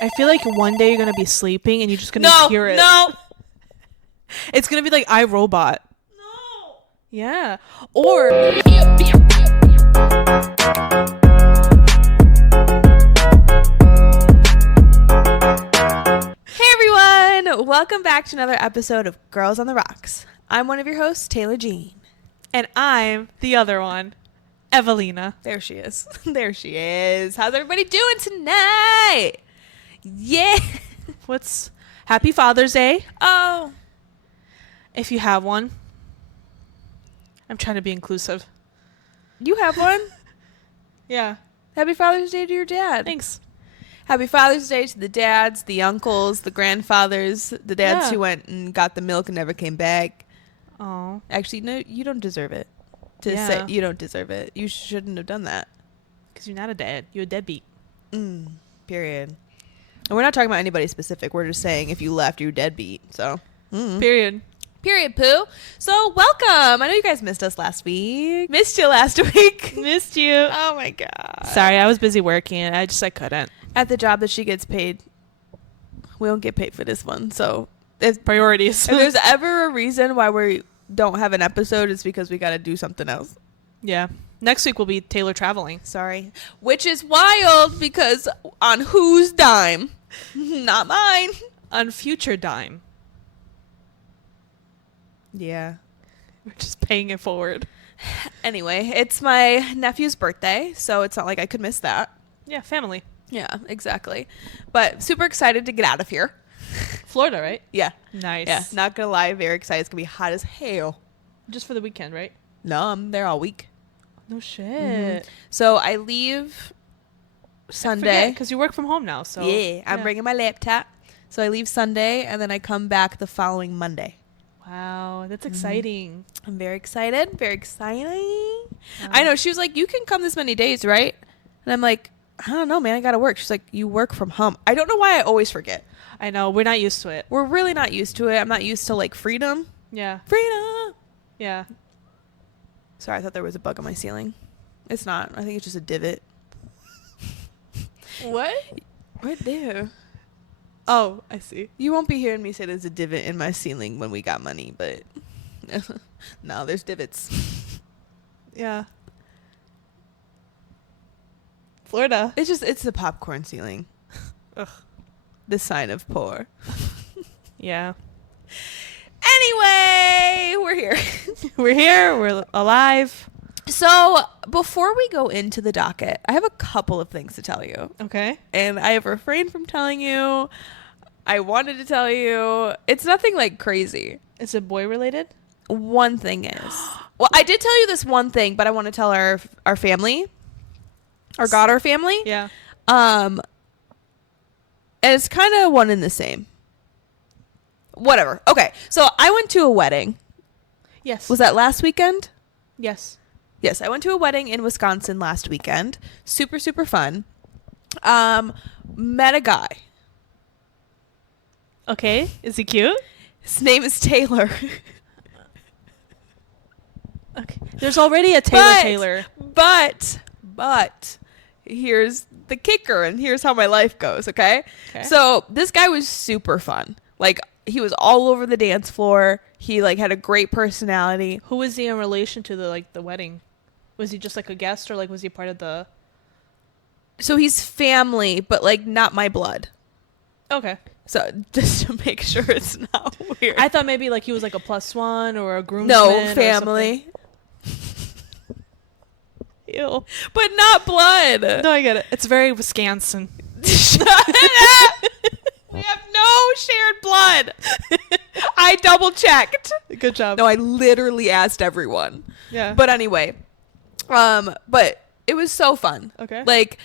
I feel like one day you're gonna be sleeping and you're just gonna hear it. No. It's gonna be like iRobot. No. Yeah. Or Hey everyone! Welcome back to another episode of Girls on the Rocks. I'm one of your hosts, Taylor Jean. and I'm the other one, Evelina. There she is. There she is. How's everybody doing tonight? Yeah. Happy Father's Day Oh. if you have one. I'm trying to be inclusive. You have one? Yeah. Happy Father's Day to your dad. Thanks. Happy Father's Day to the dads, the uncles, the grandfathers, the dads Yeah. who went and got the milk and never came back. Oh. Actually, no, you don't deserve it. Yeah. You don't deserve it. You shouldn't have done that. Because you're not a dad. You're a deadbeat. Period. And we're not talking about anybody specific. We're just saying if you left, you're deadbeat. So. Period. Period, poo. So, welcome. I know you guys missed us last week. Missed you last week. Missed you. Oh, my God. Sorry, I was busy working. I couldn't. At the job that she gets paid, we don't get paid for this one. So, if Priorities. there's ever a reason why we don't have an episode, it's because we got to do something else. Yeah. Next week will be Taylor traveling. Sorry. Which is wild because on whose dime? Not mine. On future dime. Yeah. We're just paying it forward. Anyway, it's my nephew's birthday, so it's not like I could miss that. Yeah, family. Yeah, exactly. But super excited to get out of here. Florida, right? Yeah. Nice. Yeah. Not gonna lie, very excited. It's gonna be hot as hell. Just for the weekend, right? No, I'm there all week. No shit. So I leave Sunday. Because you work from home now, so. Yeah, I'm bringing my laptop. So I leave Sunday, and then I come back the following Monday. Wow, that's exciting. I'm very excited. Very exciting. I know. She was like, you can come this many days, right? And I'm like, I don't know, man. I got to work. She's like, you work from home. I don't know why I always forget. I know. We're not used to it. We're really not used to it. I'm not used to, like, freedom. Yeah. Freedom. Yeah. Sorry, I thought there was a bug on my ceiling. It's not. I think it's just a divot. What? Right there. Oh, I see. You won't be hearing me say there's a divot in my ceiling when we got money, but no, there's divots. Yeah. Florida. It's the popcorn ceiling. Ugh. The sign of poor. Yeah. Anyway, we're here. We're here. We're alive. So before we go into the docket, I have a couple of things to tell you. Okay. And I have refrained from telling you. I wanted to tell you. It's nothing like crazy. Is it boy related? One thing is. Well, I did tell you this one thing, but I want to tell our family. Our daughter family. Yeah. And it's kind of one and the same. Whatever. Okay. So I went to a wedding. Yes. Was that last weekend? Yes. Yes, I went to a wedding in Wisconsin last weekend. Super, super fun. Met a guy. Okay. Is he cute? His name is Taylor. Okay. There's already a Taylor. But here's the kicker, and here's how my life goes, okay? So this guy was super fun. Like, he was all over the dance floor. He, like, had a great personality. Who was he in relation to the wedding? Was he just like a guest, or like was he part of the? So he's family, but, like, not my blood. Okay. So just to make sure it's not weird. I thought maybe like he was like a +1 or a groomsman. No, family. Ew. But not blood. No, I get it. It's very Wisconsin. Shut up. We have no shared blood. I double checked. Good job. No, I literally asked everyone. Yeah. But anyway, but it was so fun. Okay. Like,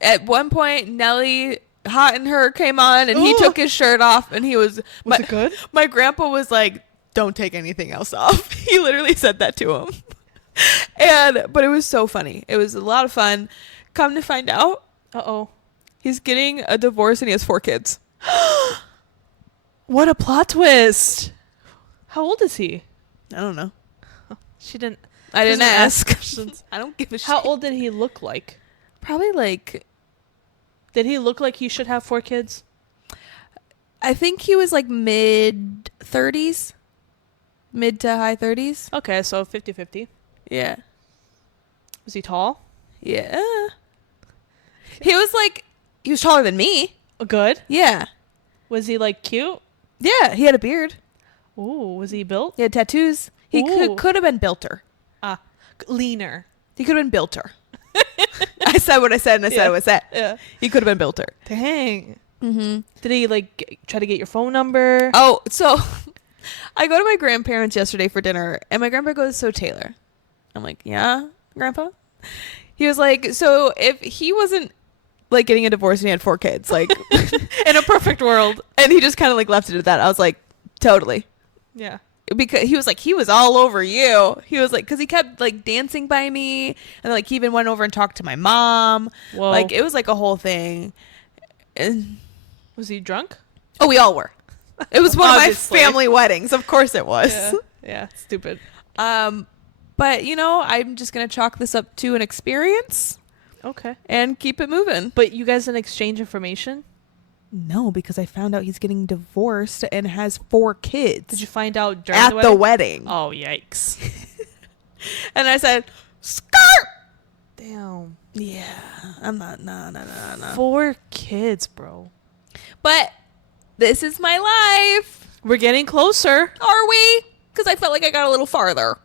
at one point, Nelly, Hot in Her, came on, and he took his shirt off, and he was it good? My grandpa was like, "Don't take anything else off." He literally said that to him. But it was so funny. It was a lot of fun. Come to find out, he's getting a divorce and he has 4 kids. What a plot twist. How old is he? I don't know. I didn't ask. I don't give a shit. How old did he look like? Probably like Did he look like he should have 4 kids? I think he was like mid-30s. Mid to high 30s. Okay, so 50-50. Yeah. Was he tall? Yeah. He was taller than me. Good. Yeah. Was he like cute? Yeah, he had a beard. Ooh, was he built? He had tattoos. He could have been builter. Leaner. He could have been builter. I said what I said, and I said what I said. Yeah. He could have been builter. Dang. Mm-hmm. Did he like try to get your phone number? Oh, so I go to my grandparents yesterday for dinner, and my grandpa goes, "So Taylor," I'm like, "Yeah, Grandpa." He was like, "So if he wasn't like getting a divorce and he had 4 kids, like In a perfect world." and he just kind of like left it at that. I was like, "Totally." Yeah. Because he was like, he was all over you. He was like, because he kept like dancing by me, and like he even went over and talked to my mom. Whoa. Like it was like a whole thing. And Was he drunk? oh, we all were. It was one of my Obviously. family weddings. Of course it was. Yeah. Yeah. Stupid. But you know, I'm just gonna chalk this up to an experience Okay. and keep it moving. But you guys didn't exchange information? No, because I found out he's getting divorced and has 4 kids. Did you find out during at the wedding? Oh, yikes. And I said, "Skirt." Damn. Yeah, I'm not. No. 4 kids, bro. But this is my life. We're getting closer. Are we? Because I felt like I got a little farther.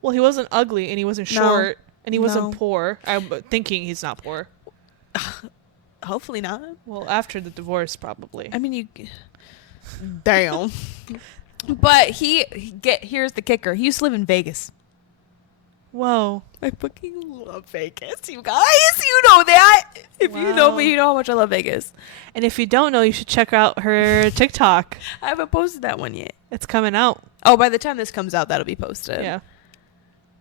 Well, he wasn't ugly and he wasn't No. short and he No. wasn't poor. I'm thinking he's not poor. Hopefully not. Well, after the divorce, probably. I mean, you. Damn. But here's the kicker. He used to live in Vegas. Whoa. I fucking love Vegas, you guys. You know that. If you know Wow. me, you know how much I love Vegas. And if you don't know, you should check out her TikTok. I haven't posted that one yet. It's coming out. Oh, by the time this comes out, that'll be posted. Yeah.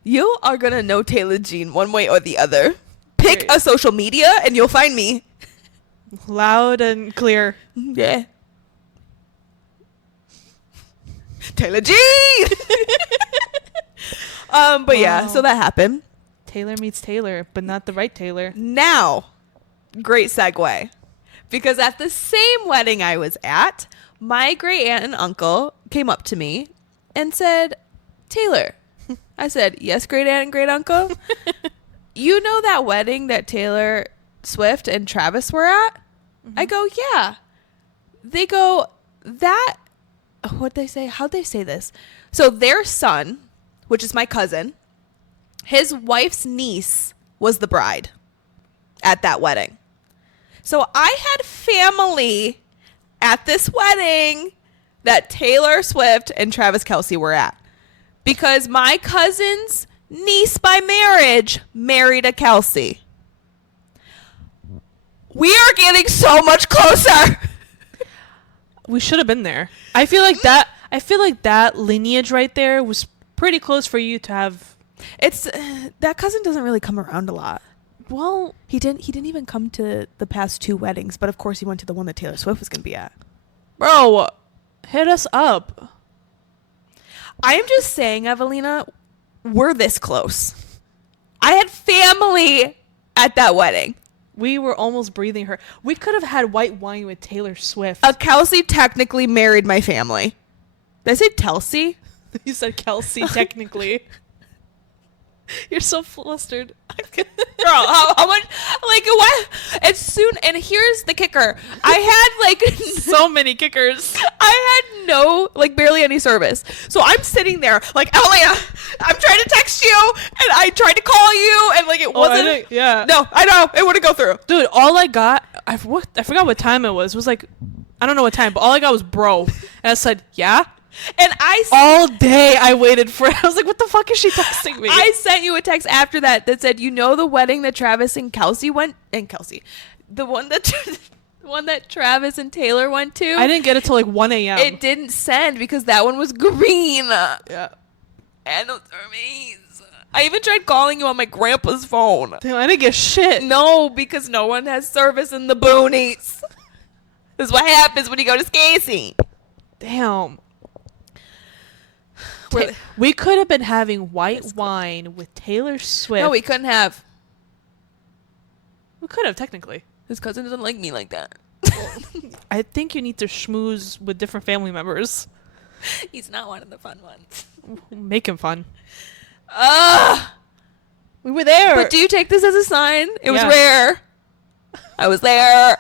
You are going to know Taylor Jean one way or the other. Pick Great. a social media and you'll find me. Loud and clear. Yeah. Taylor Jean! But yeah, Wow. so that happened. Taylor meets Taylor, but not the right Taylor. Now, great segue. Because at the same wedding I was at, my great aunt and uncle came up to me and said, "Taylor." I said, "Yes, great aunt and great uncle." "You know that wedding that Taylor Swift and Travis were at?" Mm-hmm. I go, "Yeah." They go, "That," what'd they say? How'd they say this? So their son, which is my cousin, his wife's niece was the bride at that wedding. So I had family at this wedding that Taylor Swift and Travis Kelce were at. Because my cousin's niece by marriage married a Kelce. We are getting so much closer. We should have been there. I feel like that lineage right there was pretty close for you to have. It's that cousin doesn't really come around a lot. Well, He didn't even come to the past 2 weddings, but of course he went to the one that Taylor Swift was going to be at. bro, hit us up. I am just saying, Evelina, we're this close. I had family at that wedding. We were almost breathing her. We could have had white wine with Taylor Swift. A Kelce technically married my family. Did I say Telsey? You said Kelce, technically. You're so flustered. Girl, how much? Like, what? As soon, and here's the kicker. I had, like, So many kickers. I had no, like, barely any service. So I'm sitting there, like, Evelina, I'm trying to text you, and I tried to call you, and, like, it wasn't. Yeah. No, I know. It wouldn't go through. Dude, all I got, I forgot what time it was. It was like, I don't know what time, but all I got was bro. And I said, yeah. And All day I waited for it. I was like, what the fuck is she texting me? I sent you a text after that said, "You know the wedding that Travis and Kelce went, and Kelce, the one that the one that Travis and Taylor went to." I didn't get it till like 1 a.m. It didn't send because that one was green. Yeah. And those are me. I even tried calling you on my grandpa's phone. Damn, I didn't get shit. No, because no one has service in the boonies. This is what happens when you go to Scasey. Damn. We're- We could have been having white wine with Taylor Swift. No, we couldn't have. We could have, technically. His cousin doesn't like me like that. I think you need to schmooze with different family members. He's not one of the fun ones. Make him fun. We were there. But do you take this as a sign? It was Yeah. rare. I was there.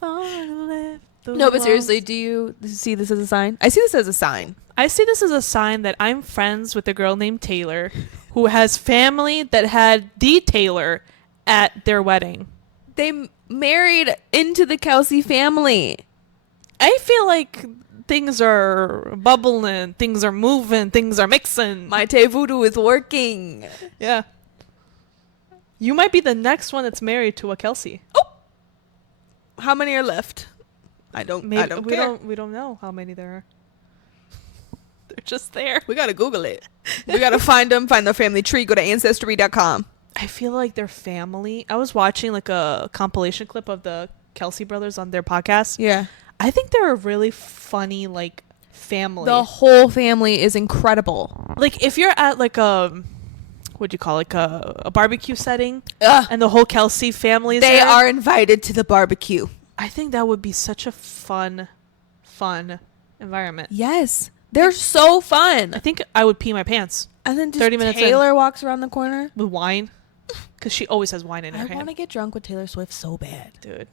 No, No, but seriously, do you see this as a sign? I see this as a sign. I see this as a sign that I'm friends with a girl named Taylor who has family that had the Taylor at their wedding. They married into the Kelce family. I feel like things are bubbling, things are moving, things are mixing. My Tay voodoo is working. Yeah. You might be the next one that's married to a Kelce. Oh, how many are left? I don't care. We don't know how many there are. They're just there. We gotta Google it. We gotta find them. Find their family tree. Go to ancestry.com. I feel like their family. I was watching like a compilation clip of the Kelce brothers on their podcast. Yeah. I think they're a really funny like family. The whole family is incredible. Like if you're at like what'd you call it, like a barbecue setting, Ugh. and the whole Kelce family is They there, are invited to the barbecue. I think that would be such a fun environment. Yes. They're so I fun. think I would pee my pants And then just 30 minutes in. Taylor walks around the corner. with wine, because she always has wine in her I hand. want to get drunk with Taylor Swift so bad. Dude.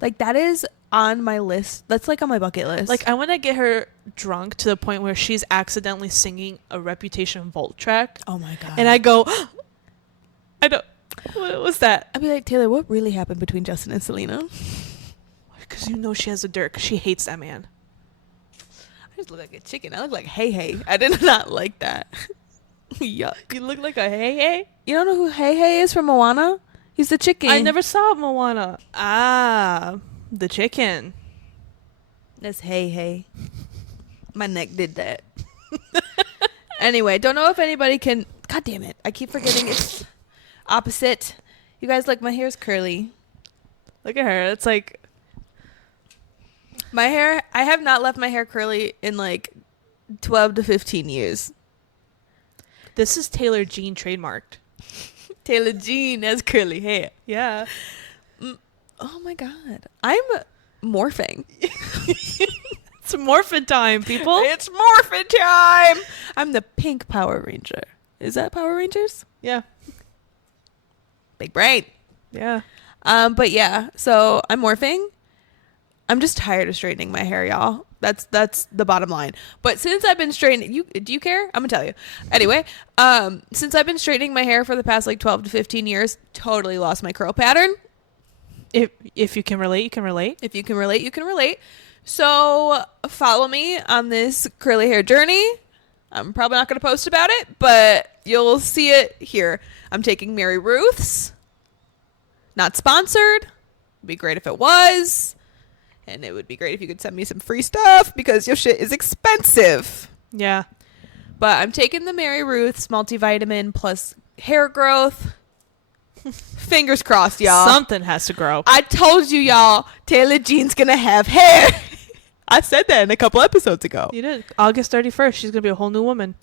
Like, that is on my list. That's like on my bucket list. Like, I want to get her drunk to the point where she's accidentally singing a Reputation Vault track. oh my God. And I go, I don't, what was that? I'd be like, Taylor, what really happened between Justin and Selena? Because you know she has a Dirk. She hates that man. I just look like a chicken. I look like Hey Hey. I did not like that. Yuck. You look like a hey. You don't know who Hey Hey is from Moana? He's the chicken. I never saw Moana. Ah, the chicken. That's Hey Hey. My neck did that. Anyway, don't know if anybody can... God damn it. I keep forgetting it's opposite. You guys, like, my hair's curly. Look at her. It's like, My hair... I have not left my hair curly in, like, 12 to 15 years. this is Taylor Jean trademarked. Taylor Jean has curly hair. Yeah. Oh, my God. I'm morphing. It's morphin' time, people. It's morphin' time. I'm the pink Power Ranger. Is that Power Rangers? Yeah. Big brain. Yeah. But yeah, so I'm morphing. I'm just tired of straightening my hair, y'all. That's the bottom line. But since I've been straightening, do you care? I'm gonna tell you. Anyway, since I've been straightening my hair for the past like 12 to 15 years, totally lost my curl pattern. If you can relate, you can relate. If you can relate, you can relate. So follow me on this curly hair journey. I'm probably not going to post about it, but you'll see it here. I'm taking Mary Ruth's. Not sponsored. It'd be great if it was. And it would be great if you could send me some free stuff because your shit is expensive. Yeah. But I'm taking the Mary Ruth's multivitamin plus hair growth. Fingers crossed, y'all. Something has to grow. I told you, y'all, Taylor Jean's going to have hair. I said that in a couple episodes ago. You did. August 31st, she's going to be a whole new woman.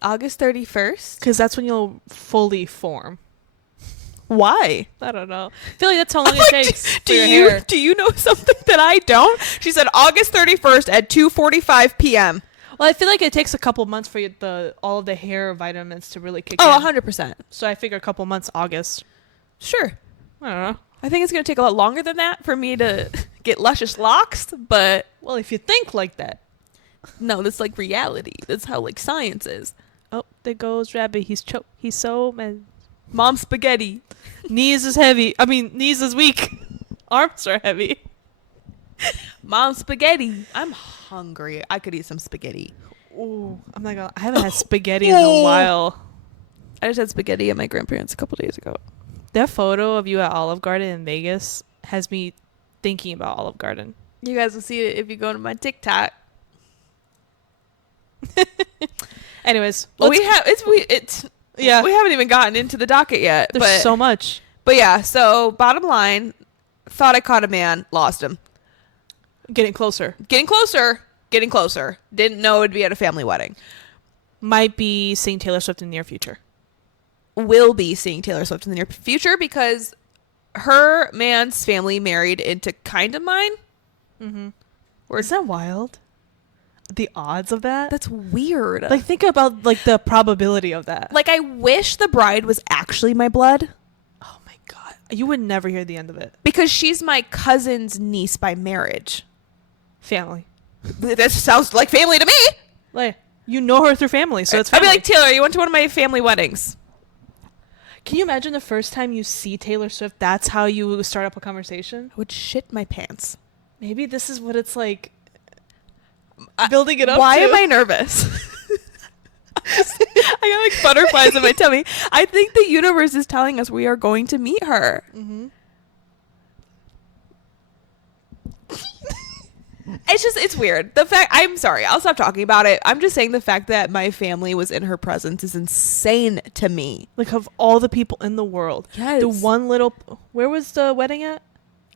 August 31st? Because that's when you'll fully form. Why? I don't know. I feel like that's how long it takes for your hair. Do you know something that I don't? She said August 31st at 2:45 p.m. Well, I feel like it takes a couple months for all of the hair vitamins to really kick Oh, in. 100%. So I figure a couple months, August. Sure. I don't know. I think it's going to take a lot longer than that for me to get luscious locks, but Well, if you think like that. no, that's like reality. That's how like science is. Oh, there goes Rabbit. He's so mad. Mom spaghetti. Knees is heavy. I mean, knees is weak. Arms are heavy. Mom spaghetti. I'm hungry. I could eat some spaghetti. Ooh, I'm not gonna. I haven't had spaghetti in a while. I just had spaghetti at my grandparents a couple days ago. That photo of you at Olive Garden in Vegas has me thinking about Olive Garden. You guys will see it if you go to my TikTok. Anyways, Well, let's- we haven't even gotten into the docket yet. there's so much. But yeah, so bottom line, thought I caught a man, lost him. Getting closer. Getting closer. Didn't know it'd be at a family wedding. Might be seeing Taylor Swift in the near future. Will be seeing Taylor Swift in the near future because her man's family married into kind of mine. Is that wild? The odds of that? That's weird. Like, think about, like, the probability of that. Like, I wish the bride was actually my blood. Oh, my God. You would never hear the end of it. Because she's my cousin's niece by marriage. Family. That sounds like family to me. Like, you know her through family, so it's family. I'd be like, Taylor, you went to one of my family weddings. Can you imagine the first time you see Taylor Swift, that's how you start up a conversation? I would shit my pants. Maybe this is what it's like building it up Why to. am I nervous? I got like butterflies in my tummy. I think the universe is telling us we are going to meet her. It's weird. I'm sorry, I'll stop talking about it. I'm just saying the fact that my family was in her presence is insane to me. Like, of all the people in the world. Yes. The one little... Where was the wedding at?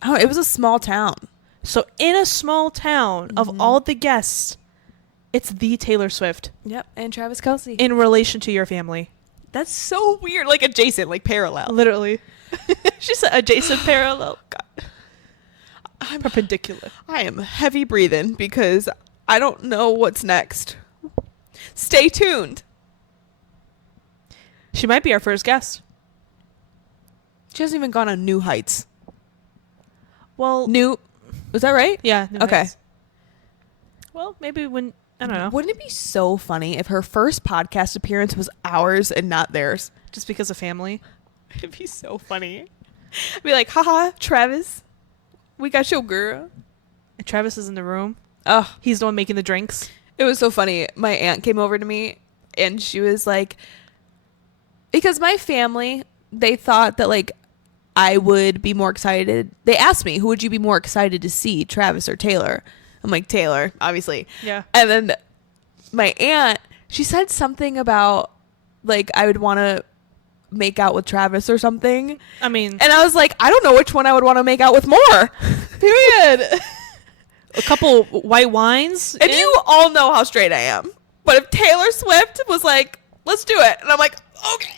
Oh, it was a small town. So, in a small town, of all the guests, it's the Taylor Swift. Yep, and Travis Kelce. In relation to your family. That's so weird. Like, adjacent, like parallel. Literally. She said adjacent parallel. God. I'm perpendicular. I am heavy breathing because I don't know what's next. Stay tuned. She might be our first guest. She hasn't even gone on New Heights. Well, Was that right? yeah. New Okay. Heights. Well, maybe when, I don't know. Wouldn't it be so funny if her first podcast appearance was ours and not theirs? Just because of family. It'd be so funny. I'd be like, haha, Travis, we got your girl. And Travis is in the room. Oh, He's the one making the drinks. it was so funny. My aunt came over to me and she was like, because my family, they thought that like I would be more excited. They asked me, who would you be more excited to see, Travis or Taylor? I'm like, Taylor, obviously. Yeah. And then my aunt, she said something about like I would want to make out with Travis or something. I mean, And I was like, I don't know which one I would want to make out with more. Period. a couple white wines. And you all know how straight I am. But if Taylor Swift was like, let's do it. And I'm like, okay,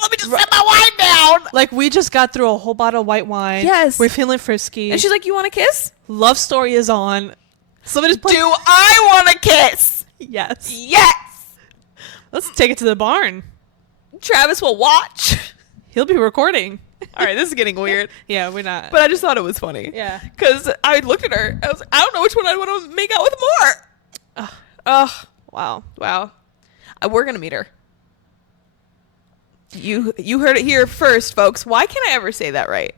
let me just set my wine down. Like, we just got through a whole bottle of white wine. Yes. We're feeling frisky. And she's like, you want a kiss? Love Story is on. Somebody's playing. Do I want a kiss? Yes. Yes. Let's take it to the barn. Travis will watch. He'll be recording. All right, this is getting weird. Yeah, we're not. But I just thought it was funny. Yeah. Because I looked at her. I was like, I don't know which one I want to make out with more. Oh, wow. We're going to meet her. You heard it here first, folks. Why can't I ever say that right?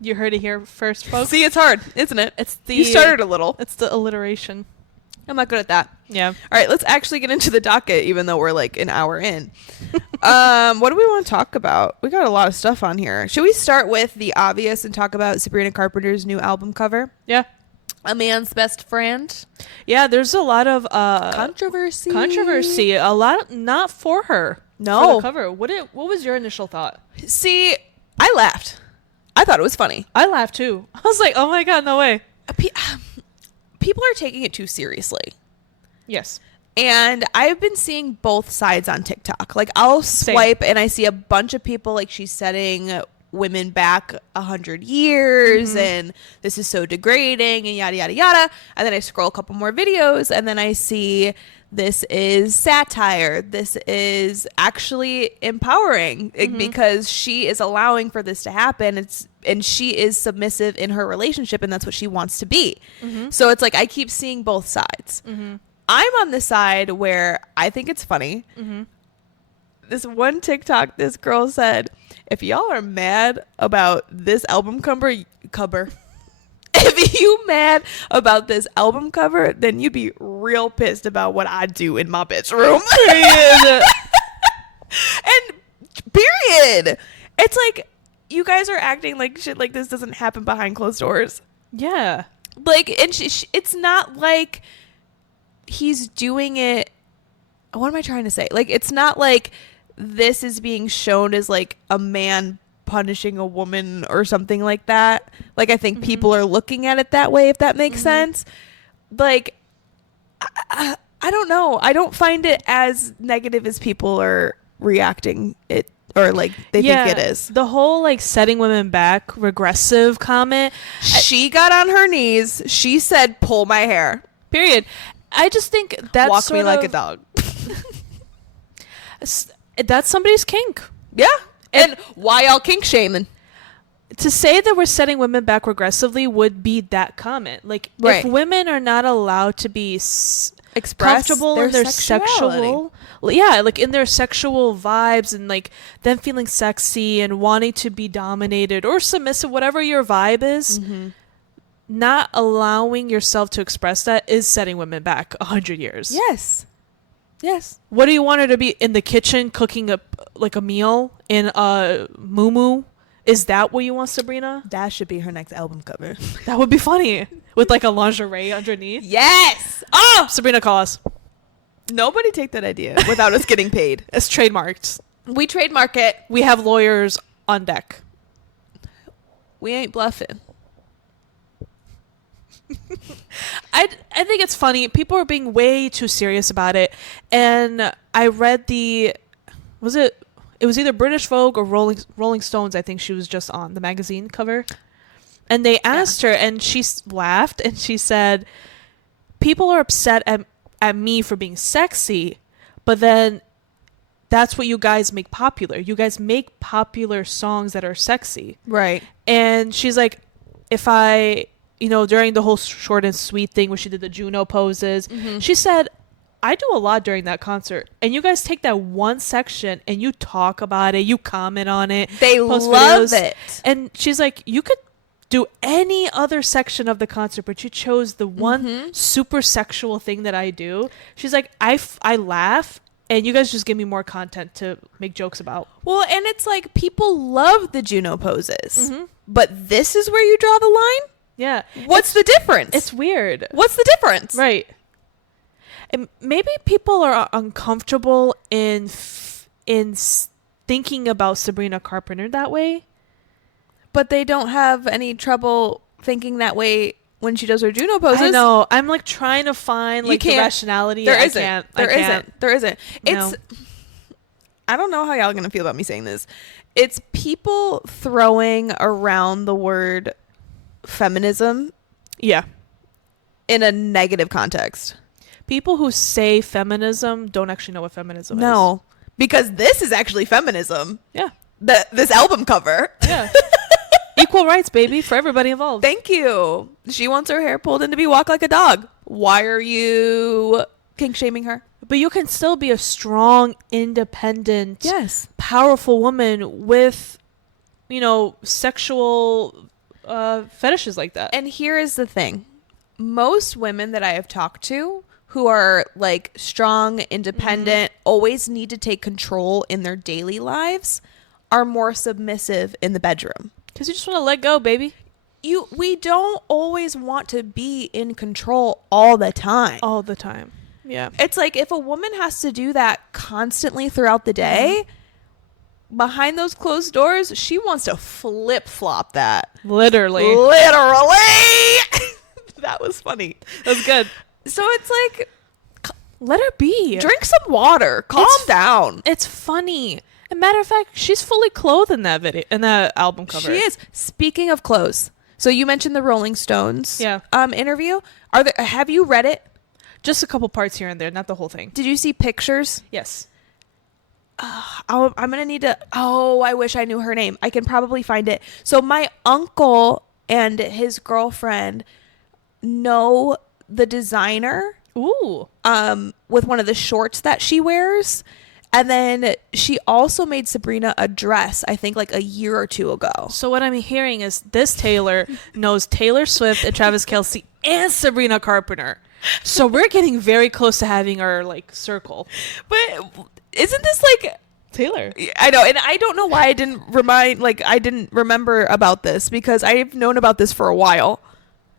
You heard it here first, folks. See, it's hard, isn't it? It's the You started a little. It's the alliteration. I'm not good at that. Yeah. All right, let's actually get into the docket, even though we're like an hour in. What do we want to talk about? We got a lot of stuff on here. Should we start with the obvious and talk about Sabrina Carpenter's new album cover? Yeah. A Man's Best Friend. Yeah, there's a lot of Controversy. A lot not for her. No. For the cover. What was your initial thought? See, I laughed. I thought it was funny. I laughed too. I was like, "Oh my god, no way." People are taking it too seriously. Yes. And I've been seeing both sides on TikTok. Like, I'll swipe and I see a bunch of people like she's setting women back 100 years and this is so degrading and yada, yada, yada. And then I scroll a couple more videos and then I see this is satire. This is actually empowering because she is allowing for this to happen. And she is submissive in her relationship and that's what she wants to be. So it's like I keep seeing both sides. I'm on the side where I think it's funny. This one TikTok, this girl said, if y'all are mad about this album cover, if you mad about this album cover, then you'd be real pissed about what I do in my bedroom. Period. And period. It's like, you guys are acting like shit like this doesn't happen behind closed doors. Yeah. Like, and it's not like he's doing it. What am I trying to say? Like, it's not like this is being shown as like a man punishing a woman or something like that. Like, I think people are looking at it that way, if that makes sense. Like, I don't know. I don't find it as negative as people are reacting it or like they think it is. The whole like setting women back regressive comment. She got on her knees. She said, "Pull my hair." Period. I just think that's walk me like a dog. That's somebody's kink. Yeah. And why y'all kink shaming? To say that we're setting women back regressively would be that comment. Like, if women are not allowed to be comfortable in their sexual, like in their sexual vibes and like them feeling sexy and wanting to be dominated or submissive, whatever your vibe is, not allowing yourself to express that is setting women back 100 years. Yes. What do you want her to be in the kitchen cooking a meal in a muumuu? Is that what you want, Sabrina? That should be her next album cover. That would be funny. With like a lingerie underneath. Yes. Oh, Sabrina, call us. Nobody take that idea without us getting paid. It's trademarked. We trademark it. We have lawyers on deck. We ain't bluffing. I think it's funny. People are being way too serious about it. And I read it was either British Vogue or Rolling Stones, I think she was just on the magazine cover. And they asked her, and she laughed, and she said, people are upset at me for being sexy, but then that's what you guys make popular. You guys make popular songs that are sexy. Right. And she's like, if I, during the whole short and sweet thing where she did the Juno poses, she said, I do a lot during that concert, and you guys take that one section and you talk about it, you comment on it. They love it. And she's like, you could do any other section of the concert, but you chose the one super sexual thing that I do. She's like, I laugh, and you guys just give me more content to make jokes about. Well, and it's like people love the Juno poses, but this is where you draw the line? Yeah. What's the difference? It's weird. What's the difference? Right. And maybe people are uncomfortable in thinking about Sabrina Carpenter that way. But they don't have any trouble thinking that way when she does her Juno poses. I know. I'm like trying to find like the rationality. There isn't. There isn't. No. I don't know how y'all are going to feel about me saying this. It's people throwing around the word feminism. Yeah. In a negative context. People who say feminism don't actually know what feminism is. No. Because this is actually feminism. Yeah. This album cover. Yeah. Equal rights, baby, for everybody involved. Thank you. She wants her hair pulled in to be walked like a dog. Why are you kink shaming her? But you can still be a strong, independent, powerful woman with, sexual fetishes like that. And here is the thing. Most women that I have talked to who are like strong, independent, always need to take control in their daily lives are more submissive in the bedroom. Because you just want to let go, baby. We don't always want to be in control all the time. All the time. Yeah. It's like if a woman has to do that constantly throughout the day, behind those closed doors, she wants to flip-flop that. Literally. That was funny. That was good. So it's like, let her be. Drink some water. Calm down. It's funny. As a matter of fact, she's fully clothed in that video, in that album cover. She is. Speaking of clothes, so you mentioned the Rolling Stones interview. Have you read it? Just a couple parts here and there, not the whole thing. Did you see pictures? Yes. I'm going to need to... Oh, I wish I knew her name. I can probably find it. So my uncle and his girlfriend know the designer. Ooh. With one of the shorts that she wears. And then she also made Sabrina a dress, I think like a year or two ago. So what I'm hearing is this Taylor knows Taylor Swift and Travis Kelce and Sabrina Carpenter. So we're getting very close to having our like circle. But isn't this like Taylor? I know, and I don't know why I didn't remember about this because I've known about this for a while.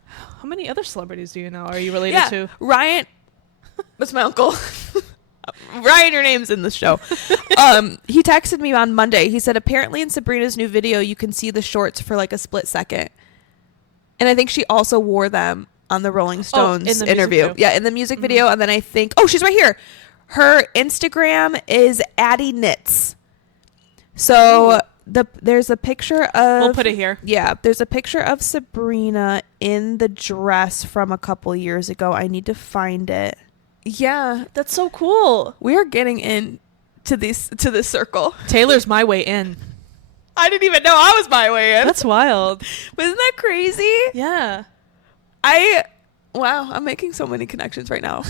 How many other celebrities do you know? Are you related to? Ryan. That's my uncle. Ryan, your name's in the show. He texted me on Monday. He said, apparently in Sabrina's new video, you can see the shorts for like a split second. And I think she also wore them on the Rolling Stones interview. Yeah, in the music video. And then I think, she's right here. Her Instagram is Addie Knits. So there's a picture of... We'll put it here. Yeah, there's a picture of Sabrina in the dress from a couple years ago. I need to find it. Yeah, That's so cool. we are getting in to this circle. Taylor's my way in. I didn't even know I was my way in. That's wild. Wasn't that crazy? Yeah. Wow, I'm making so many connections right now.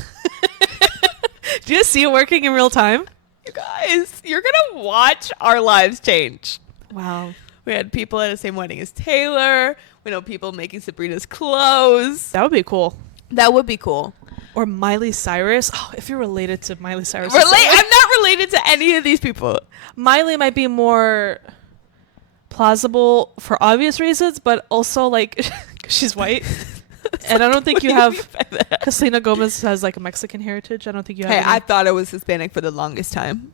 Do you see it working in real time? You guys, you're gonna watch our lives change. Wow. We had people at the same wedding as Taylor. We know people making Sabrina's clothes. That would be cool. That would be cool. Or Miley Cyrus. Oh, if you're related to Miley Cyrus. I'm not related to any of these people. Miley might be more plausible for obvious reasons, but also like 'cause she's white. And I don't think you have, because Selena Gomez has like a Mexican heritage. I don't think you have. Hey, any. I thought I was Hispanic for the longest time.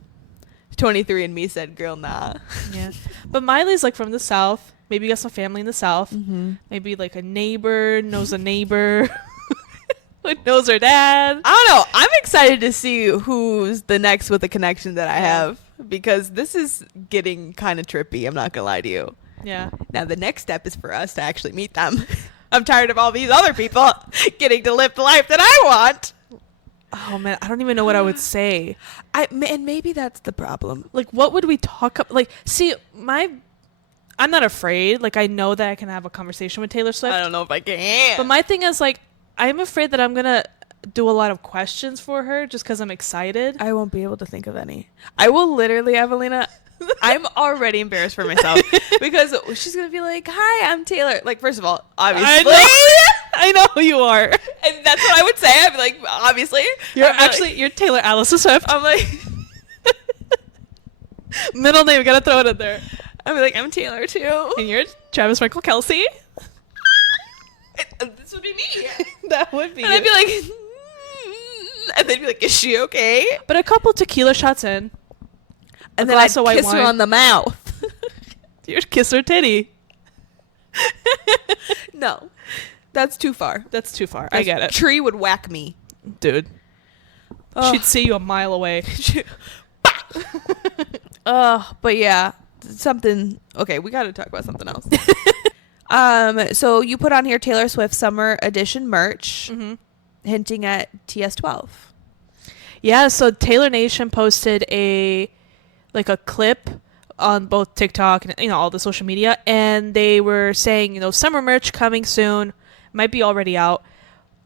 23andMe said, girl, nah. Yeah. But Miley's like from the South. Maybe you got some family in the South. Mm-hmm. Maybe like a neighbor knows a neighbor who knows her dad. I don't know. I'm excited to see who's the next with the connection that I have, because this is getting kind of trippy. I'm not going to lie to you. Yeah. Now, the next step is for us to actually meet them. I'm tired of all these other people getting to live the life that I want. Oh man, I don't even know what I would say. And maybe that's the problem. Like, what would we talk about? Like, see, I'm not afraid. Like, I know that I can have a conversation with Taylor Swift. I don't know if I can. But my thing is, like, I'm afraid that I'm going to do a lot of questions for her just because I'm excited. I won't be able to think of any. I will literally, Evelina, I'm already embarrassed for myself because she's going to be like, hi, I'm Taylor. Like, first of all, obviously. I know who you are. And that's what I would say. I'd be like, obviously. You're Taylor Allison Swift. I'm like, middle name, gotta throw it in there. I'd be like, I'm Taylor too. And you're Travis Michael Kelce. This would be me. That would be. And I'd be like, and they'd be like, is she okay? But a couple tequila shots in. And then I'd kiss her on the mouth. You'd kiss her titty. No. That's too far. That's too far. I get it. Tree would whack me. Dude. Oh. She'd see you a mile away. But yeah, something. Okay, we got to talk about something else. So you put on here Taylor Swift Summer Edition merch, hinting at TS12. Yeah, so Taylor Nation posted a clip on both TikTok and all the social media, and they were saying, summer merch coming soon, might be already out,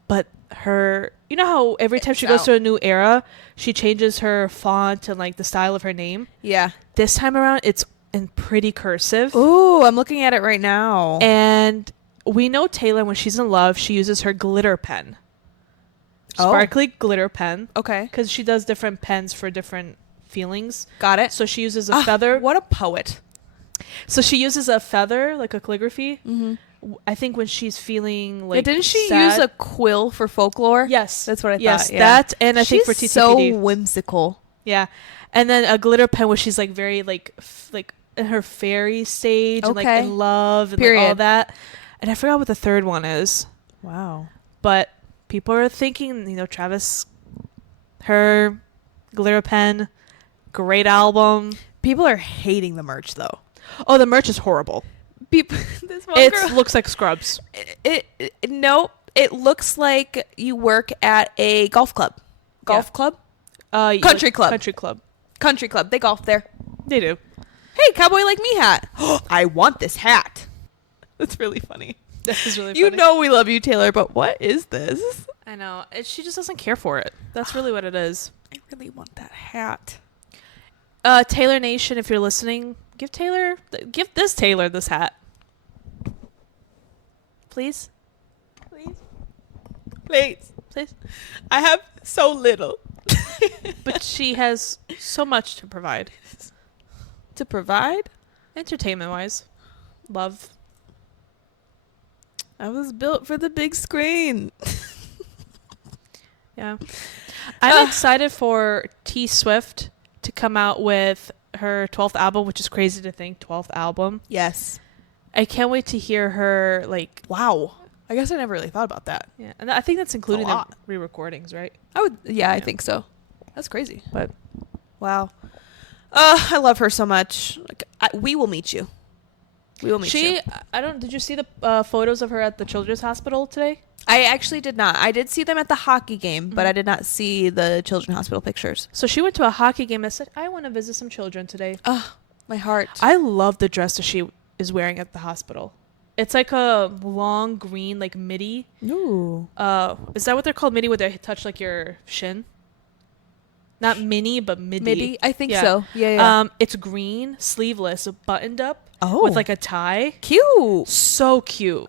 but her, how every time she goes to a new era, she changes her font and like the style of her name. Yeah. This time around, it's in pretty cursive. Ooh, I'm looking at it right now. And we know Taylor, when she's in love, she uses her glitter pen. Sparkly glitter pen. Okay. Because she does different pens for different feelings. Got it. So she uses a feather. What a poet. So she uses a feather, like a calligraphy. Mm-hmm. I think when she's feeling like didn't she sad. use a quill for folklore? Yes. That's what I thought. Yes, yeah. that, and I think for She's TTPD. so whimsical. Yeah. And then a glitter pen where she's like very like in her fairy stage and like in love and like all that. And I forgot what the third one is. Wow. But people are thinking, Travis, her glitter pen, great album. People are hating the merch though. Oh, the merch is horrible. This one It girl, looks like scrubs. No, it looks like you work at a golf club. Club? Country club. Country club. They golf there. They do. Hey, cowboy like me hat. I want this hat. That's really funny. That is really funny. You know we love you, Taylor, but what is this? I know. She just doesn't care for it. That's really what it is. I really want that hat. Taylor Nation, if you're listening, give this Taylor this hat. Please. Please. I have so little. But she has so much to provide. To provide? Entertainment-wise. Love. I was built for the big screen. Yeah. I'm excited for T Swift to come out with her 12th album, which is crazy to think, 12th album. Yes. I can't wait to hear her, like... Wow. I guess I never really thought about that. Yeah, and I think that's including the re-recordings, right? I think so. That's crazy. But wow. I love her so much. Like, we will meet you. We will meet you. Did you see the photos of her at the children's hospital today? I actually did not. I did see them at the hockey game, but I did not see the children's hospital pictures. So she went to a hockey game and said, I want to visit some children today. Oh, my heart. I love the dress that she is wearing at the hospital. It's like a long green, like midi. Ooh. Is that what they're called? Midi, where they touch like your shin? Not mini, but midi. Midi? I think so. Yeah. It's green, sleeveless, buttoned up. Oh. With like a tie. Cute. So cute.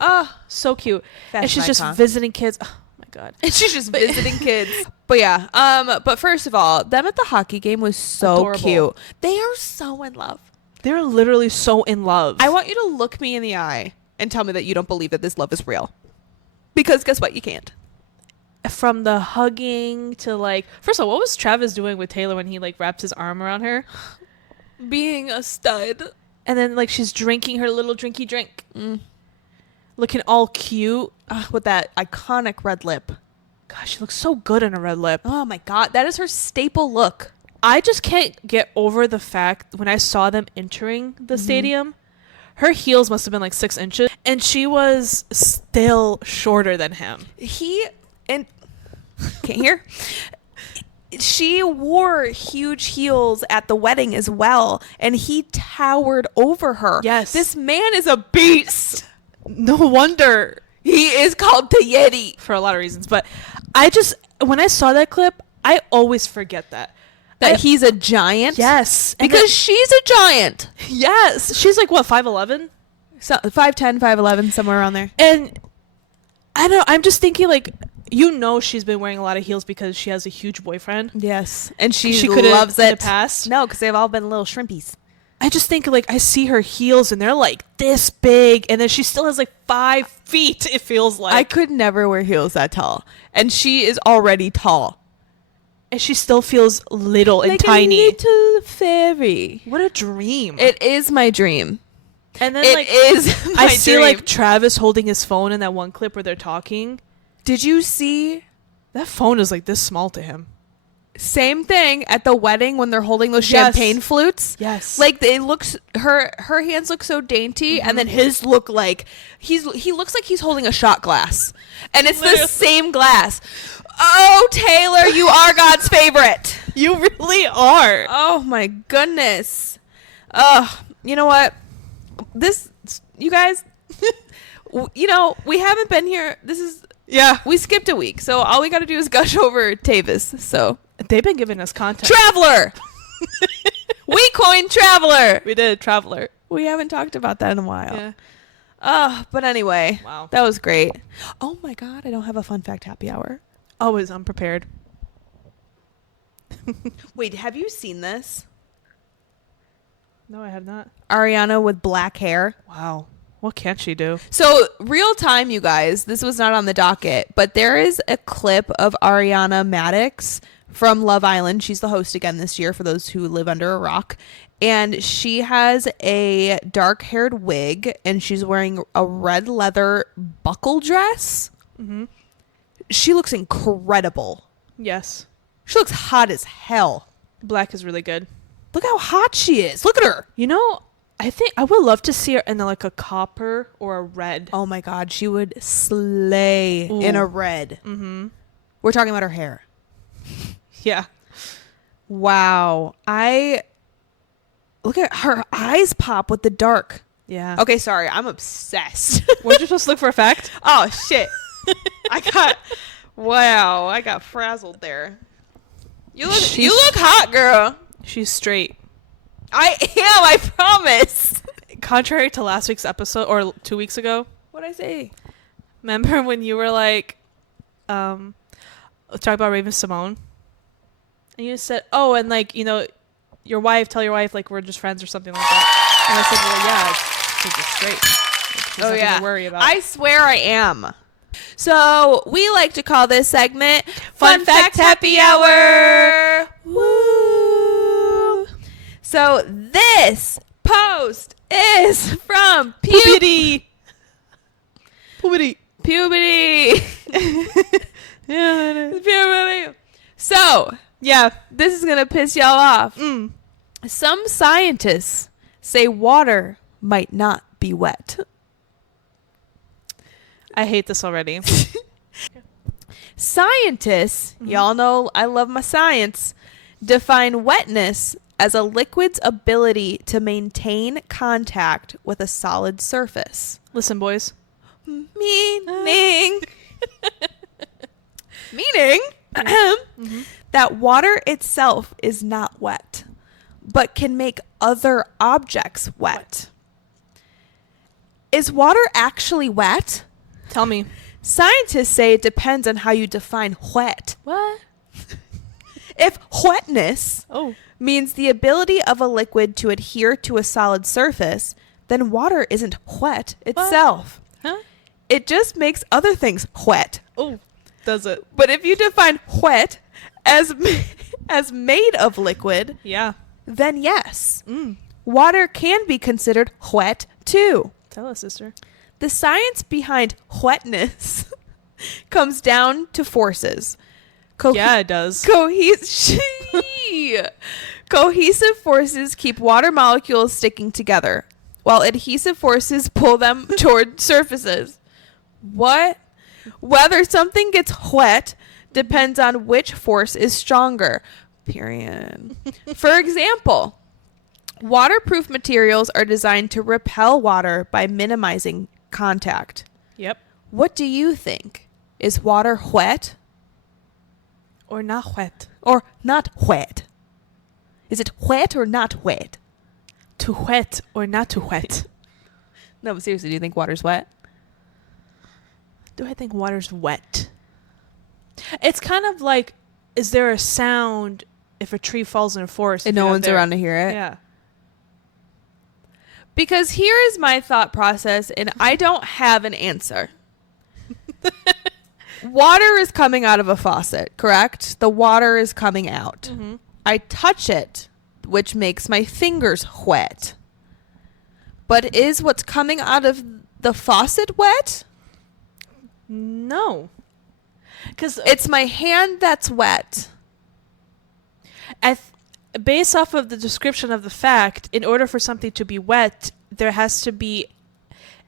So cute. Fashion and she's icon. just visiting kids. Oh my God. And she's just visiting kids. But yeah. But first of all, them at the hockey game was so Adorable. cute. They are so in love. They're literally so in love. I want you to look me in the eye and tell me that you don't believe that this love is real. Because guess what? You can't. From the hugging to like, first of all, what was Travis doing with Taylor when he like wrapped his arm around her? Being a stud. And then like she's drinking her little drinky drink. Looking all cute. With that iconic red lip. Gosh, she looks so good in a red lip. Oh my God. That is her staple look. I just can't get over the fact when I saw them entering the stadium, her heels must have been like 6 inches and she was still shorter than him. Can't hear? She wore huge heels at the wedding as well, and he towered over her. Yes. This man is a beast. No wonder. He is called the Yeti. For a lot of reasons. But when I saw that clip, I always forget that. He's a giant? Yes. Because she's a giant. Yes. She's like, what, 5'11"? So 5'10", 5'11", somewhere around there. And I don't know. I'm just thinking like, she's been wearing a lot of heels because she has a huge boyfriend. Yes. And she couldn't loves in it. the past. No, because they've all been little shrimpies. I just think like I see her heels and they're like this big and then she still has like 5 feet, it feels like. I could never wear heels that tall. And she is already tall. And she still feels little and like tiny. A little fairy. What a dream. It is my dream. And then It is my I see dream. like Travis holding his phone in that one clip where they're talking. Did you see? That phone is like this small to him. Same thing at the wedding when they're holding those champagne flutes. Yes. Like it looks, her hands look so dainty, and then his look like he looks like he's holding a shot glass, and it's the same glass. Oh, Taylor, you are God's favorite. You really are. Oh my goodness. You know what? You guys, we haven't been here. We skipped a week, so all we got to do is gush over Tavis. So they've been giving us content. Traveler. We coined Traveler. We did Traveler. We haven't talked about that in a while. Yeah. But anyway, Wow. That was great. Oh my God, I don't have a fun fact happy hour. Always unprepared. Wait, have you seen this? No, I have not. Ariana with black hair. Wow. What can't she do? So real time, you guys, this was not on the docket, but there is a clip of Ariana Madix from Love Island. She's the host again this year for those who live under a rock. And she has a dark haired wig and she's wearing a red leather buckle dress. Mm-hmm. She looks incredible. Yes. She looks hot as hell. Black is really good. Look how hot she is. Look at her. You know, I think I would love to see her in like a copper or a red. Oh my God. She would slay in a red. Mm-hmm. We're talking about her hair. Yeah. Wow. Look at her eyes pop with the dark. Yeah. Okay, sorry. I'm obsessed. Weren't you supposed to look for a fact? Oh, shit. I got frazzled there. You look hot, girl. She's straight. I am, I promise. Contrary to last week's episode or 2 weeks ago. What'd I say? Remember when you were like, talk about Raven Simone? And you said, oh, and like, tell your wife, like, we're just friends or something like that. And I said, well, yeah, she's just straight. There's nothing to worry about. I swear I am. So we like to call this segment Fun Fact Happy Hour. Woo! So this post is from Puberty. Yeah, puberty. So, yeah, this is going to piss y'all off. Some scientists say water might not be wet. I hate this already. Scientists, y'all know I love my science, define wetness as a liquid's ability to maintain contact with a solid surface. Listen, boys. Meaning that water itself is not wet, but can make other objects wet. Is water actually wet? Tell me. Scientists say it depends on how you define wet. What? If wetness Oh. means the ability of a liquid to adhere to a solid surface, then water isn't wet itself. Huh? It just makes other things wet. Oh. Does it? But if you define wet as made of liquid, Yeah. then yes, water can be considered wet too. Tell us, sister. The science behind wetness comes down to forces. Yeah, it does. Cohesive forces keep water molecules sticking together, while adhesive forces pull them toward surfaces. What? Whether something gets wet depends on which force is stronger. Period. For example, waterproof materials are designed to repel water by minimizing contact. Yep. What do you think? Is water wet Or not wet. or not wet? Is it wet or not wet? Too wet or not too wet? No, but seriously, do you think water's wet? Do I think water's wet? It's kind of like, is there a sound if a tree falls in a forest? And no one's around to hear it? Yeah. Because here is my thought process, and I don't have an answer. Water is coming out of a faucet, correct? The water is coming out. Mm-hmm. I touch it, which makes my fingers wet. But is what's coming out of the faucet wet? No. Because It's my hand that's wet. based off of the description of the fact, in order for something to be wet, there has to be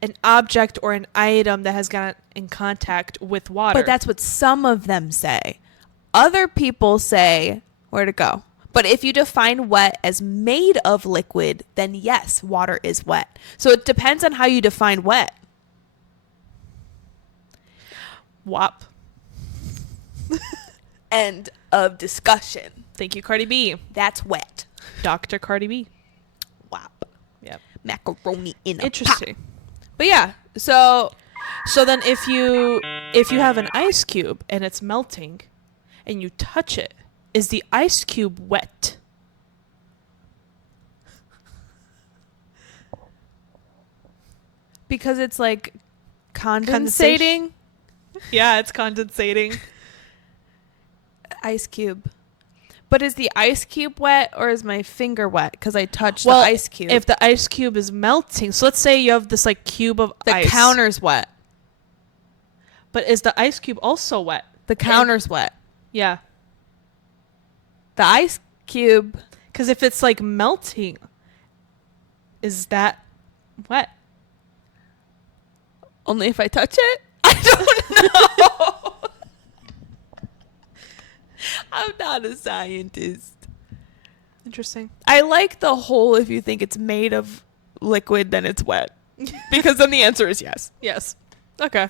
an object or an item that has gotten in contact with water. But that's what some of them say. Other people say, where'd it go? But if you define wet as made of liquid, then yes, water is wet. So it depends on how you define wet. WAP. End of discussion. Thank you, Cardi B. That's wet. Dr. Cardi B. Wow. Yep. Macaroni in a Interesting. pot. But yeah, so then if you have an ice cube and it's melting and you touch it, is the ice cube wet? because it's like condensating. Yeah, it's condensating. Ice cube. But is the ice cube wet or is my finger wet? Because I touched the ice cube. If the ice cube is melting, so let's say you have this like cube of the ice. counter's wet. But is the ice cube also wet? The counter's wet. Yeah. The ice cube. Because if it's like melting, is that wet? Only if I touch it? I don't know. I'm not a scientist. Interesting. I like the whole if you think it's made of liquid, then it's wet. Because then the answer is yes. Yes. Okay.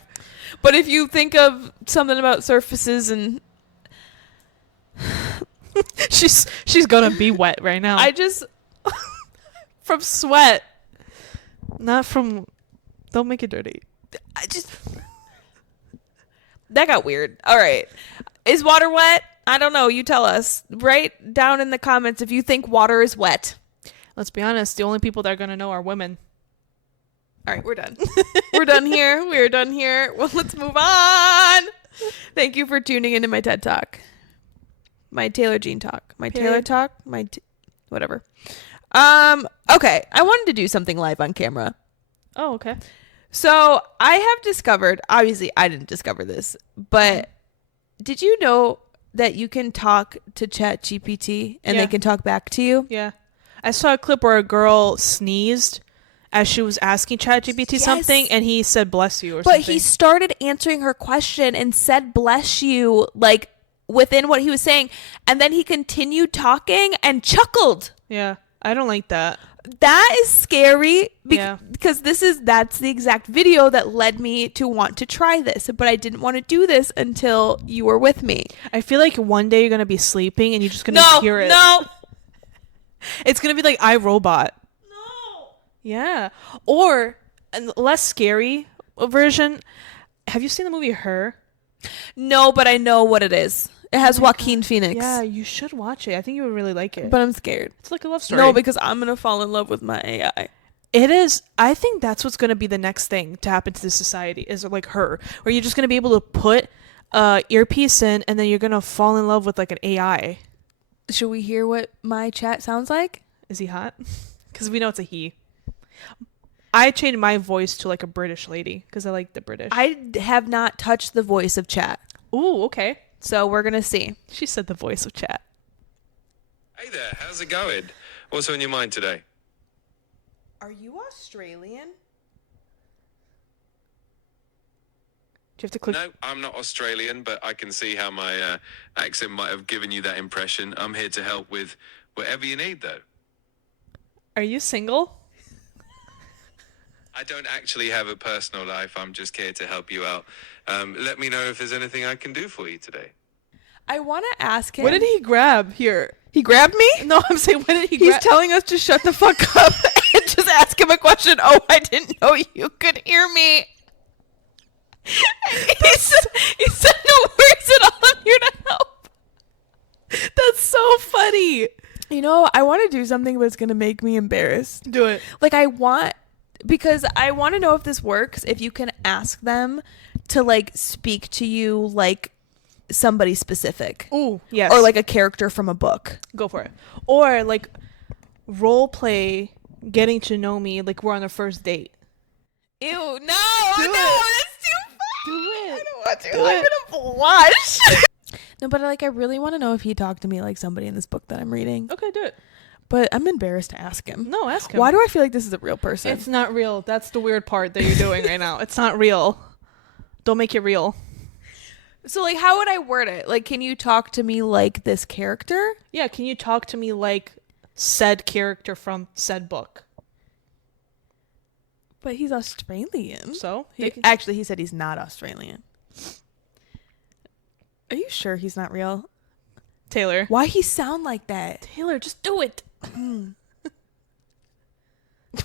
But if you think of something about surfaces and she's gonna be wet right now. I just from sweat. Not from. Don't make it dirty. I just that got weird. All right. Is water wet? I don't know. You tell us. Write down in the comments if you think water is wet. Let's be honest. The only people that are gonna know are women. All right, we're done. We're done here. We're done here. Well, let's move on. Thank you for tuning into my TED Talk. My Taylor Jean Talk. My Period. Taylor Talk. Whatever. Okay. I wanted to do something live on camera. Oh, okay. So I have discovered, obviously I didn't discover this, but did you know that you can talk to ChatGPT and Yeah. they can talk back to you? Yeah. I saw a clip where a girl sneezed as she was asking ChatGPT something, and he said "bless you" or something. But he started answering her question and said "bless you" like within what he was saying, and then he continued talking and chuckled. Yeah, I don't like that. That is scary Yeah. because that's the exact video that led me to want to try this, but I didn't want to do this until you were with me. I feel like one day you're gonna be sleeping and you're just gonna hear it. No. It's gonna be like iRobot. No. Yeah. Or a less scary version. Have you seen the movie Her? No, but I know what it is. It has Joaquin Phoenix. Yeah, you should watch it. I think you would really like it. But I'm scared. It's like a love story. No, because I'm going to fall in love with my AI. It is. I think that's what's going to be the next thing to happen to this society is like Her, where you're just going to be able to put earpiece in and then you're going to fall in love with like an AI. Should we hear what my chat sounds like? Is he hot? Because we know it's a he. I changed my voice to like a British lady because I like the British. I have not touched the voice of chat. Ooh, okay. So we're going to see. She said the voice of chat. Hey there, how's it going? What's on your mind today? Are you Australian? Do you have to click? No, I'm not Australian, but I can see how my accent might have given you that impression. I'm here to help with whatever you need, though. Are you single? I don't actually have a personal life. I'm just here to help you out. Let me know if there's anything I can do for you today. I want to ask him. What did he grab here? He grabbed me? No, I'm saying what did he He's grab? telling us to shut the fuck up and just ask him a question. Oh, I didn't know you could hear me. he said, no worries at all. I'm here to help. That's so funny. You know, I want to do something that's going to make me embarrassed. Do it. Like, because I want to know if this works, if you can ask them to, like, speak to you like somebody specific. Ooh, yes. Or, like, a character from a book. Go for it. Or, like, role play getting to know me like we're on a first date. Ew, no. Do no, it. that's too funny. Do it. I don't want to. Do I'm it. going to blush. No, but, like, I really want to know if he talked to me like somebody in this book that I'm reading. Okay, do it. But I'm embarrassed to ask him. No, ask him. Why do I feel like this is a real person? It's not real. That's the weird part that you're doing right now. It's not real. Don't make it real. So, like, how would I word it? Like, can you talk to me like this character? Yeah, can you talk to me like said character from said book? But he's Australian. So? Actually, he said he's not Australian. Are you sure he's not real? Taylor. Why he sound like that? Taylor, just do it.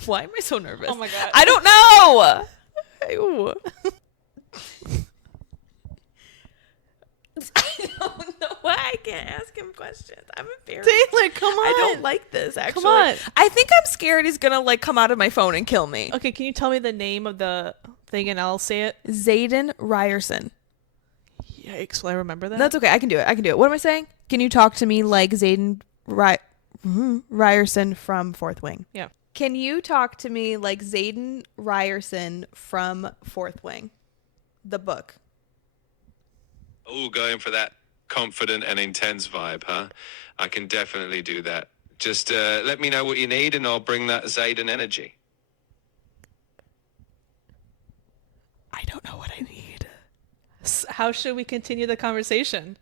Why am I so nervous? Oh my God. I don't know. Ew. I don't know why I can't ask him questions. I'm embarrassed. Taylor, come on. I don't like this, actually. Come on. I think I'm scared he's going to, like, come out of my phone and kill me. Okay, can you tell me the name of the thing and I'll say it? Zayden Ryerson. Yikes, will I remember that? That's okay. I can do it. What am I saying? Can you talk to me like Zayden Ryerson from Fourth Wing? Yeah. Can you talk to me like Zayden Ryerson from Fourth Wing? The book. Oh, going for that confident and intense vibe, huh? I can definitely do that. Just let me know what you need and I'll bring that Zayden energy. I don't know what I need. How should we continue the conversation?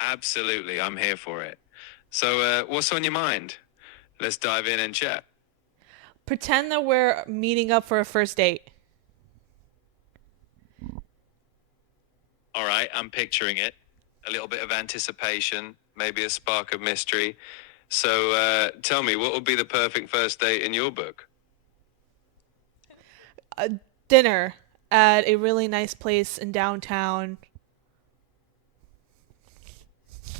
Absolutely, I'm here for it. So what's on your mind? Let's dive in and chat. Pretend that we're meeting up for a first date. All right, I'm picturing it. A little bit of anticipation, maybe a spark of mystery. So tell me, what would be the perfect first date in your book? A dinner at a really nice place in downtown.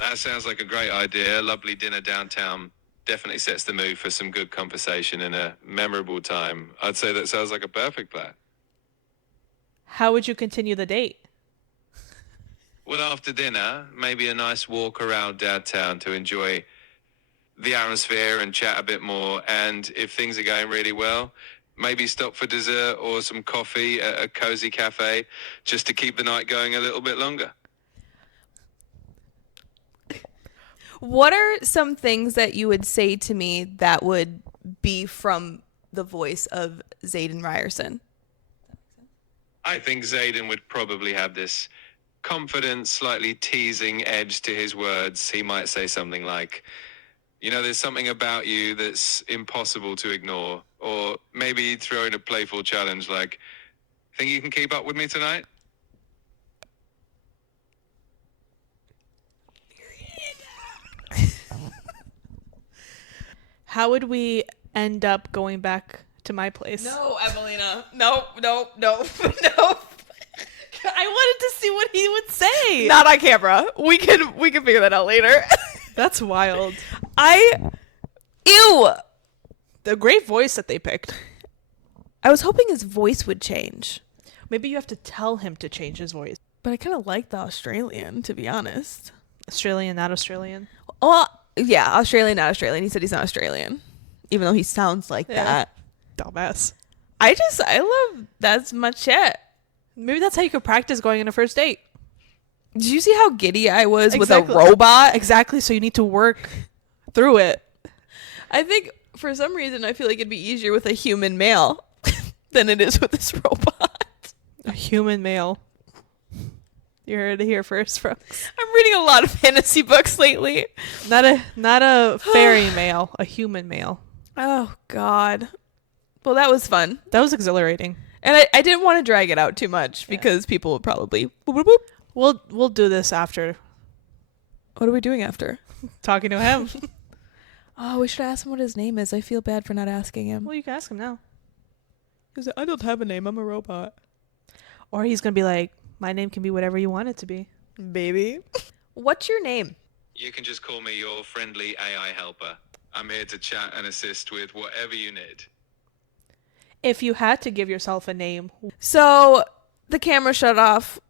That sounds like a great idea. A lovely dinner downtown definitely sets the mood for some good conversation and a memorable time. I'd say that sounds like a perfect plan. How would you continue the date? Well, after dinner, maybe a nice walk around downtown to enjoy the atmosphere and chat a bit more. And if things are going really well, maybe stop for dessert or some coffee at a cozy cafe just to keep the night going a little bit longer. What are some things that you would say to me that would be from the voice of Zayden Ryerson? I think Zayden would probably have this confident, slightly teasing edge to his words. He might say something like, you know, there's something about you that's impossible to ignore. Or maybe throw in a playful challenge like, think you can keep up with me tonight? How would we end up going back to my place? No, Evelina. No. I wanted to see what he would say. Not on camera. We can figure that out later. That's wild. Ew. The great voice that they picked. I was hoping his voice would change. Maybe you have to tell him to change his voice. But I kind of like the Australian, to be honest. Australian, not Australian. Well, yeah, Australian, not Australian. He said he's not Australian, even though he sounds like that. Dumbass. I love that's my shit. Maybe that's how you could practice going on a first date. Did you see how giddy I was Exactly. with a robot? Exactly. So you need to work through it. I think for some reason I feel like it'd be easier with a human male than it is with this robot. A human male. You heard it here first, folks. I'm reading a lot of fantasy books lately. Not a fairy male, a human male. Oh God. Well, that was fun. That was exhilarating. And I didn't want to drag it out too much because people would probably boop, boop, boop. We'll do this after What are we doing after? talking to him. Oh, we should ask him what his name is. I feel bad for not asking him. Well, you can ask him now. He's like, I don't have a name. I'm a robot. Or he's gonna be like, my name can be whatever you want it to be. Baby. What's your name? You can just call me your friendly AI helper. I'm here to chat and assist with whatever you need. If you had to give yourself a name. So the camera shut off.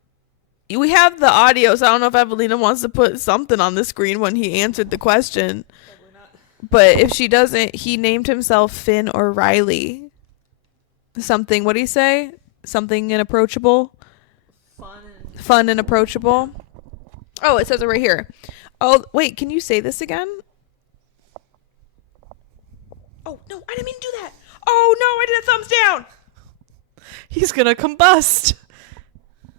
We have the audio, so I don't know if Evelina wants to put something on the screen when he answered the question. Probably not. But if she doesn't, he named himself Finn or Riley. Something, what do you say? Something inapproachable? Fun and approachable. Oh, it says it right here. Oh, wait, can you say this again? Oh, no, I didn't mean to do that. Oh, no, I did a thumbs down. He's gonna combust.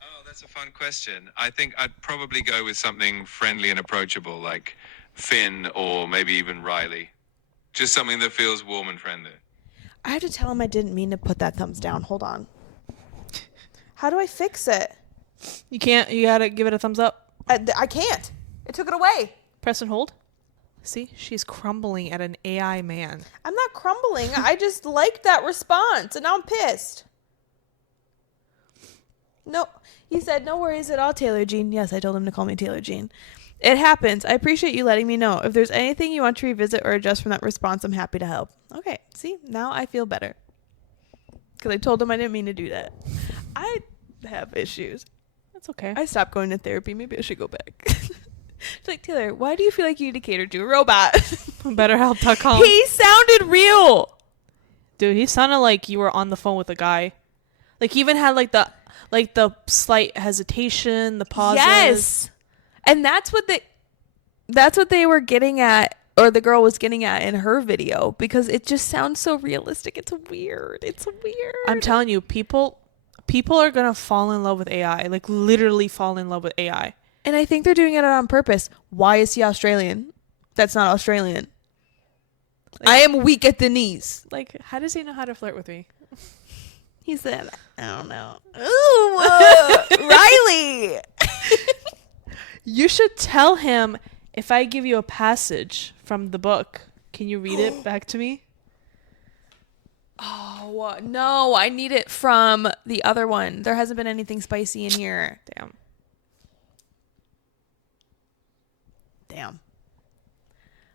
Oh, that's a fun question. I think I'd probably go with something friendly and approachable, like Finn or maybe even Riley. Just something that feels warm and friendly. I have to tell him I didn't mean to put that thumbs down. Hold on. How do I fix it? You can't. You gotta give it a thumbs up. I can't. It took it away. Press and hold. See, she's crumbling at an AI man. I'm not crumbling. I just liked that response, and now I'm pissed. No, he said, no worries at all, Taylor Jean. Yes, I told him to call me Taylor Jean. It happens. I appreciate you letting me know. If there's anything you want to revisit or adjust from that response, I'm happy to help. Okay, see, now I feel better. Because I told him I didn't mean to do that. I have issues. That's okay. I stopped going to therapy. Maybe I should go back. She's like, Taylor, why do you feel like you need to cater to a robot? BetterHelp.com. He sounded real. Dude, he sounded like you were on the phone with a guy. Like, he even had like the slight hesitation, the pauses. Yes. And that's what they were getting at, or the girl was getting at in her video, because it just sounds so realistic. It's weird. I'm telling you, people are gonna fall in love with AI. Like, literally fall in love with AI. And I think they're doing it on purpose. Why is he Australian? That's not Australian. Like, I am weak at the knees. Like, how does he know how to flirt with me? He said, I don't know. Ooh, Riley. You should tell him, if I give you a passage from the book, can you read it back to me? Oh, no, I need it from the other one. There hasn't been anything spicy in here. Damn.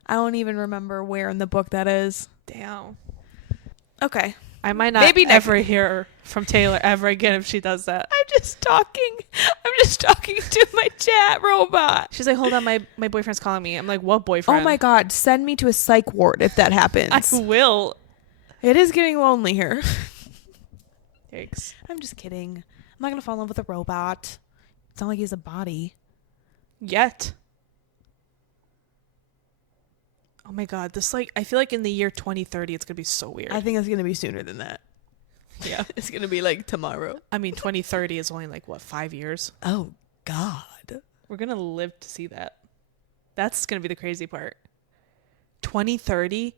I don't even remember where in the book that is. Damn. Okay. I might not ever hear from Taylor ever again if she does that. I'm just talking to my chat robot. She's like, hold on, my boyfriend's calling me. I'm like, what boyfriend? Oh my God, send me to a psych ward if that happens. I will. It is getting lonely here. Yikes. I'm just kidding. I'm not going to fall in love with a robot. It's not like he has a body. Yet. Oh my God. I feel like in the year 2030, it's going to be so weird. I think it's going to be sooner than that. Yeah. It's going to be like tomorrow. I mean, 2030 is only like, what, 5 years? Oh, God. We're going to live to see that. That's going to be the crazy part. 2030?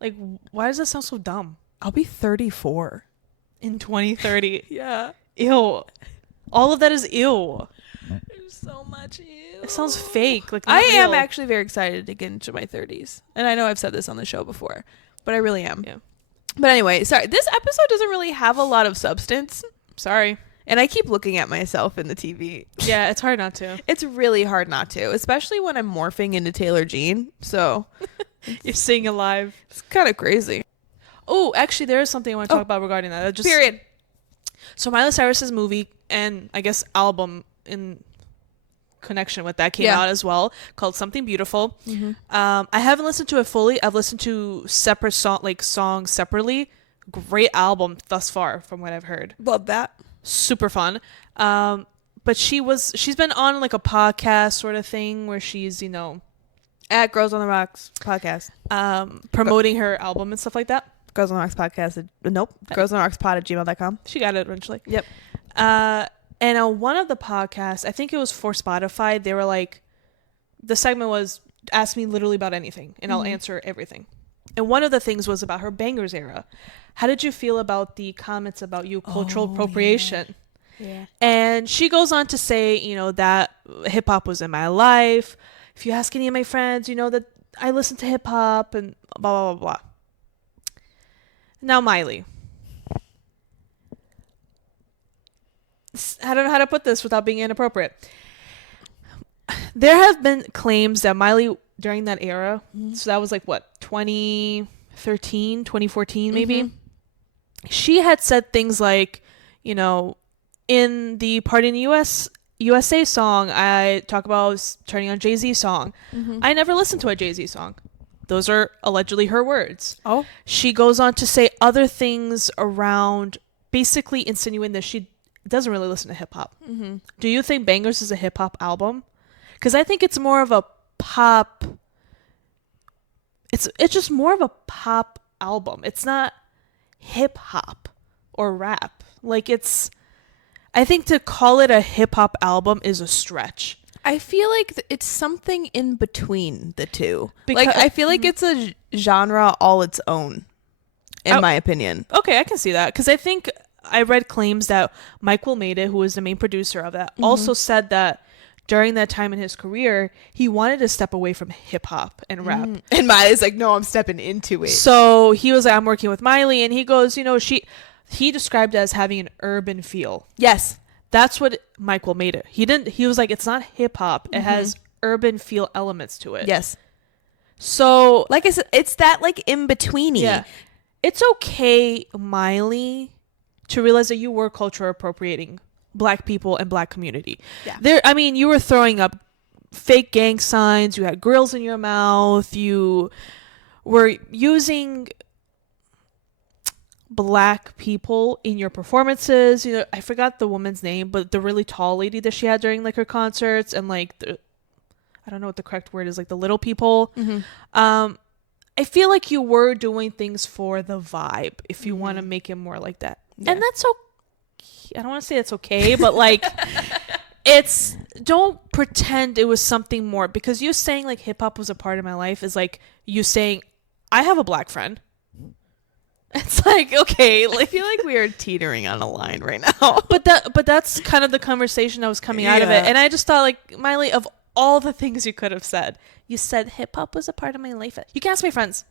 Like, why does that sound so dumb? I'll be 34. In 2030. Yeah. Ew. All of that is ew. There's so much ew. It sounds fake. Like, I not am real. actually very excited to get into my 30s. And I know I've said this on the show before, but I really am. Yeah. But anyway, sorry. This episode doesn't really have a lot of substance. Sorry. And I keep looking at myself in the TV. Yeah, it's hard not to. It's really hard not to, especially when I'm morphing into Taylor Jean. So You're seeing it live. it's kind of crazy. Oh, actually, there is something I want to talk about regarding that. Period. So Miley Cyrus's movie and I guess album in connection with that came out as well, called Something Beautiful. Mm-hmm. I haven't listened to it fully. I've listened to separate songs separately. Great album thus far, from what I've heard. Love that. Super fun. But she's been on like a podcast sort of thing where she's, At Girls on the Rocks podcast. promoting her album and stuff like that. Girls on the Rocks podcast. Nope. girlsontherockspod@gmail.com. She got it eventually. Yep. And on one of the podcasts, I think it was for Spotify, they were like, the segment was, ask me literally about anything and I'll answer everything. And one of the things was about her bangers era. How did you feel about the comments about cultural appropriation? Yeah. And she goes on to say, that hip hop was in my life. If you ask any of my friends, that I listen to hip hop and blah, blah, blah, blah. Now, Miley. I don't know how to put this without being inappropriate. There have been claims that Miley, during that era, so that was like, what, 2013, 2014 maybe? She had said things like, in the Party in the USA song, I talk about turning on Jay-Z song. I never listened to a Jay-Z song. Those are allegedly her words. Oh. She goes on to say other things around basically insinuating that she doesn't really listen to hip-hop. Do you think Bangers is a hip-hop album? Because I think it's more of a pop... It's just more of a pop album. It's not hip-hop or rap. Like, I think to call it a hip-hop album is a stretch. I feel like it's something in between the two. Because- I feel like it's a genre all its own, in my opinion. Okay, I can see that. Because I think I read claims that Mike Will Made It, who was the main producer of that, also said that during that time in his career, he wanted to step away from hip-hop and rap. And Miley's like, no, I'm stepping into it. So he was like, I'm working with Miley. And he goes, he described it as having an urban feel. Yes. That's what Michael made it. He was like, it's not hip hop. It has urban feel elements to it. Yes. So, Like I said, it's that like in betweeny. yeah, it's okay, Miley, to realize that you were culture appropriating Black people and Black community. Yeah. You were throwing up fake gang signs. You had grills in your mouth. You were using Black people in your performances. I forgot the woman's name, but the really tall lady that she had during like her concerts, and like I don't know what the correct word is, like the little people. I feel like you were doing things for the vibe if you want to make it more like that. Yeah. And that's okay. I don't want to say it's okay, but like don't pretend it was something more, because you saying like hip hop was a part of my life is like you saying I have a Black friend. It's like, okay, like, I feel like we are teetering on a line right now. but that's kind of the conversation that was coming out of it. And I just thought, like, Miley, of all the things you could have said, you said hip hop was a part of my life. You can ask my friends.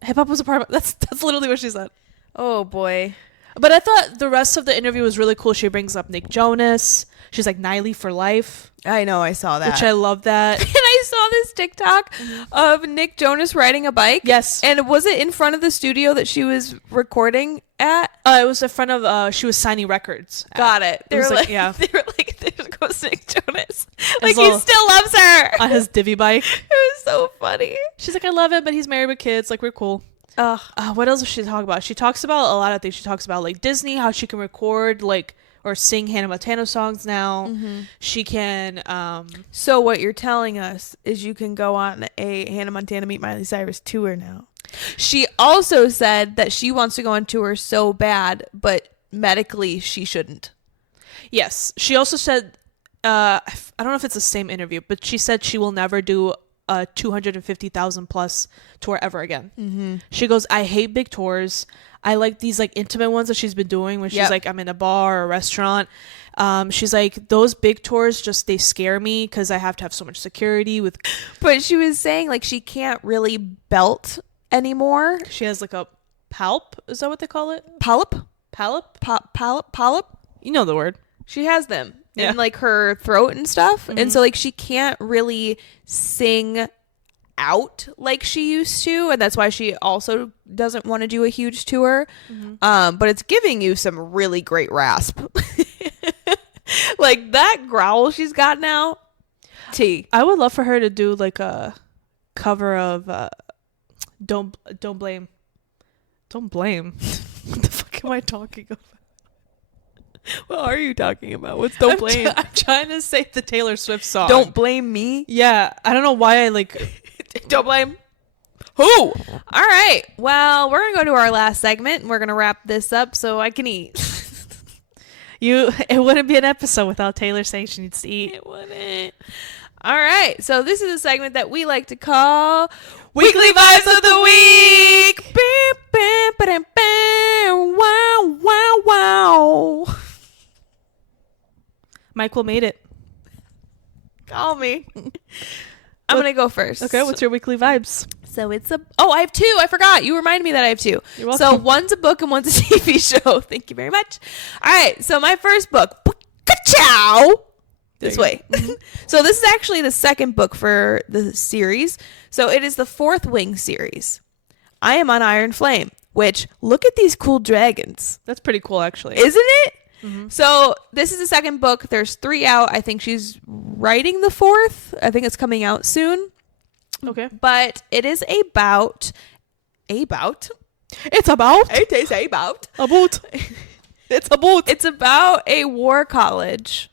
Hip hop was a part of that's literally what she said. Oh boy. But I thought the rest of the interview was really cool. She brings up Nick Jonas. She's like Niley for life. I know, I saw that. Which I love that. And I saw this TikTok of Nick Jonas riding a bike. Yes. And was it in front of the studio that she was recording at? It was in front of, she was signing records. Got it. They were like, yeah. They were like, there goes Nick Jonas. Like, well, he still loves her. On his divvy bike. It was so funny. She's like, I love him, but he's married with kids. Like, we're cool. What else does she talk about? She talks about a lot of things. She talks about like Disney, how she can record like or sing Hannah Montana songs now. Mm-hmm. She can. So what you're telling us is you can go on a Hannah Montana Meet Miley Cyrus tour now. She also said that she wants to go on tour so bad, but medically she shouldn't. Yes. She also said, I don't know if it's the same interview, but she said she will never do a 250,000 plus tour ever again. Mm-hmm. She goes, I hate big tours. I like these like intimate ones that she's been doing when she's like, I'm in a bar or a restaurant. She's like, those big tours just, they scare me because I have to have so much security with. But she was saying like she can't really belt anymore. She has like a palp. Is that what they call it? Polyp? Polyp? You know the word. She has them in like her throat and stuff. Mm-hmm. And so like she can't really sing out like she used to, and that's why she also doesn't want to do a huge tour. Mm-hmm. But it's giving you some really great rasp. Like that growl she's got now. I would love for her to do like a cover of Don't Blame. What the fuck am I talking about? What are you talking about? What's Don't Blame? I'm trying to say the Taylor Swift song. Don't Blame Me? Yeah, I don't know why I like. Don't blame who? All right. Well, we're going to go to our last segment and we're going to wrap this up so I can eat. It wouldn't be an episode without Taylor saying she needs to eat. It wouldn't. All right. So this is a segment that we like to call Weekly Vibes of the Week. Wow, wow, wow. Michael made it. Call me. I'm going to go first. Okay, what's your weekly vibes? So it's I have two. I forgot. You reminded me that I have two. You're welcome. So one's a book and one's a TV show. Thank you very much. All right. So my first book, Ka-chow. This way. So this is actually the second book for the series. So it is the Fourth Wing series. I am on Iron Flame, which look at these cool dragons. That's pretty cool, actually. Isn't it? Mm-hmm. So this is the second book. There's 3 out. I think she's writing the fourth. I think it's coming out soon. Okay. But it is about. It's about. It is about. It's about a war college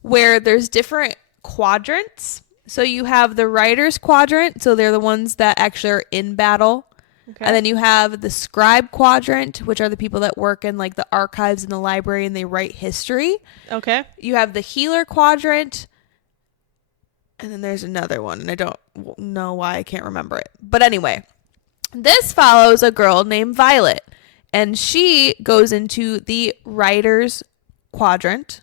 where there's different quadrants. So you have the writers quadrant. So they're the ones that actually are in battle. Okay. And then you have the scribe quadrant, which are the people that work in like the archives in the library and they write history. Okay. You have the healer quadrant. And then there's another one. And I don't know why I can't remember it. But anyway, this follows a girl named Violet. And she goes into the writer's quadrant.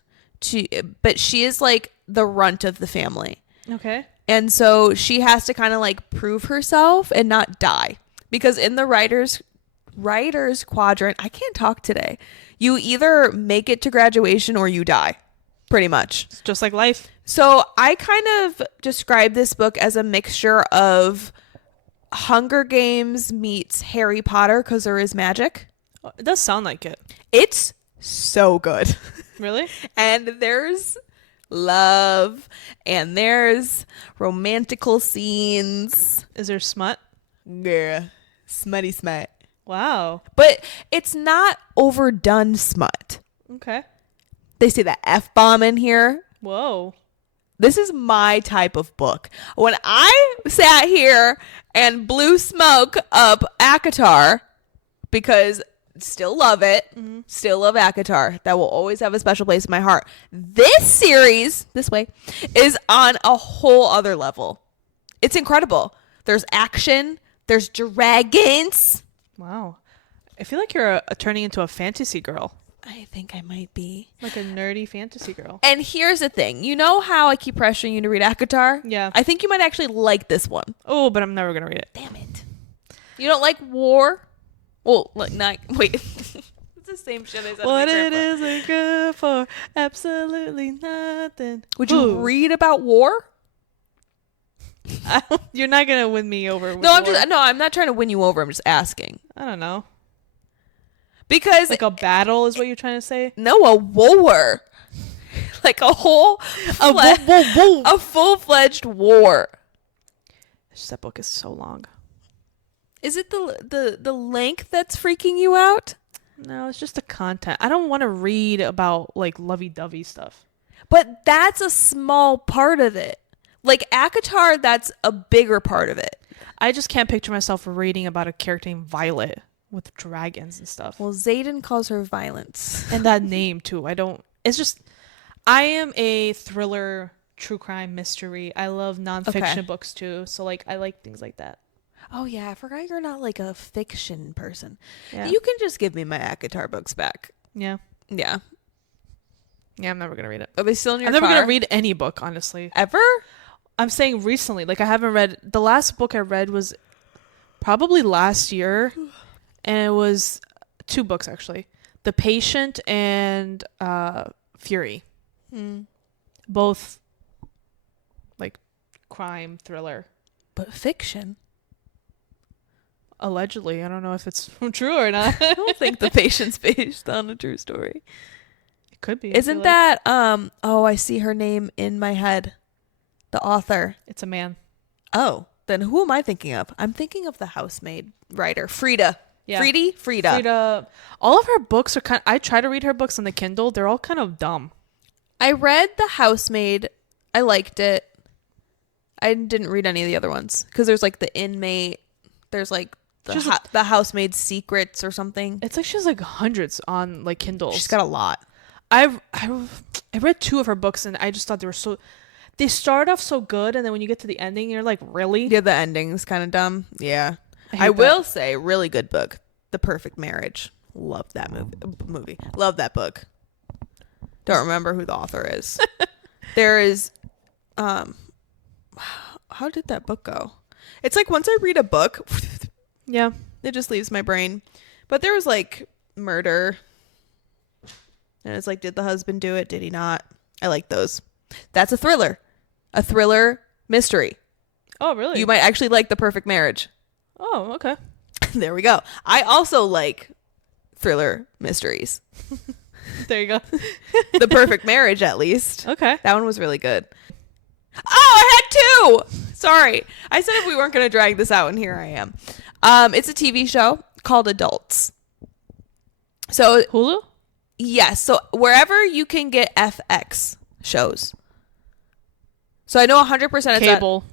But she is like the runt of the family. Okay. And so she has to kind of like prove herself and not die. Because in the writer's quadrant, I can't talk today. You either make it to graduation or you die. Pretty much. It's just like life. So I kind of describe this book as a mixture of Hunger Games meets Harry Potter because there is magic. It does sound like it. It's so good. Really? And there's love and there's romantical scenes. Is there smut? Yeah. Smutty smut. Wow. But it's not overdone smut. Okay. They say the F-bomb in here. Whoa. This is my type of book. When I sat here and blew smoke up ACOTAR, because still love it, still love ACOTAR, that will always have a special place in my heart. This series, this way, is on a whole other level. It's incredible. There's action. There's dragons. Wow. I feel like you're turning into a fantasy girl. I think I might be. Like a nerdy fantasy girl. And here's the thing. You know how I keep pressuring you to read ACOTAR? Yeah. I think you might actually like this one. Oh, but I'm never going to read it. Damn it. You don't like war? Well, like, not, wait. It's the same shit I said. What it isn't good for absolutely nothing. Would you read about war? You're not going to win me over with No, war. I'm not trying to win you over. I'm just asking. I don't know. Because Like a battle is what you're trying to say? no, a war. Like a whole a full-fledged war. That book is so long. Is it the length that's freaking you out? No, it's just the content. I don't want to read about like lovey-dovey stuff. But that's a small part of it. Like ACOTAR, that's a bigger part of it. I just can't picture myself reading about a character named Violet with dragons and stuff. Well, Zayden calls her violence. And that name too. It's just, I am a thriller, true crime, mystery. I love nonfiction books too. So like, I like things like that. Oh yeah, I forgot you're not like a fiction person. Yeah. You can just give me my ACOTAR books back. Yeah. Yeah. Yeah, I'm never going to read it. Are they still in your I'm never car? going to read any book, honestly. Ever? I'm saying recently. Like, I haven't read... The last book I read was probably last year. And it was 2 books, actually. The Patient and Fury. Both, like, crime, thriller. But fiction. Allegedly. I don't know if it's true or not. I don't think The Patient's based on a true story. It could be. Isn't that... Oh, I see her name in my head. The author. It's a man. Oh, then who am I thinking of? I'm thinking of the housemaid writer, Frida. Yeah. Frida. Frida. All of her books are kind of... I try to read her books on the Kindle. They're all kind of dumb. I read The Housemaid. I liked it. I didn't read any of the other ones. Because there's like The Inmate. There's like the Housemaid's Secrets or something. It's like she has like hundreds on like Kindles. She's got a lot. I read 2 of her books and I just thought they start off so good and then when you get to the ending you're like, really? Yeah, the ending's kind of dumb. Yeah. I will say, really good book. The Perfect Marriage. Love that movie. Love that book. Don't remember who the author is. There is how did that book go? It's like once I read a book, Yeah. it just leaves my brain. But there was like murder. And it's like, did the husband do it? Did he not? I like those. That's a thriller. A thriller mystery. Oh, really? You might actually like The Perfect Marriage. Oh, okay. There we go. I also like thriller mysteries. There you go. The Perfect Marriage, at least. Okay. That one was really good. Oh, I had 2! Sorry. I said if we weren't going to drag this out, and here I am. It's a TV show called Adults. So, Hulu? yes. So, wherever you can get FX shows. So, I know 100% it's Cable.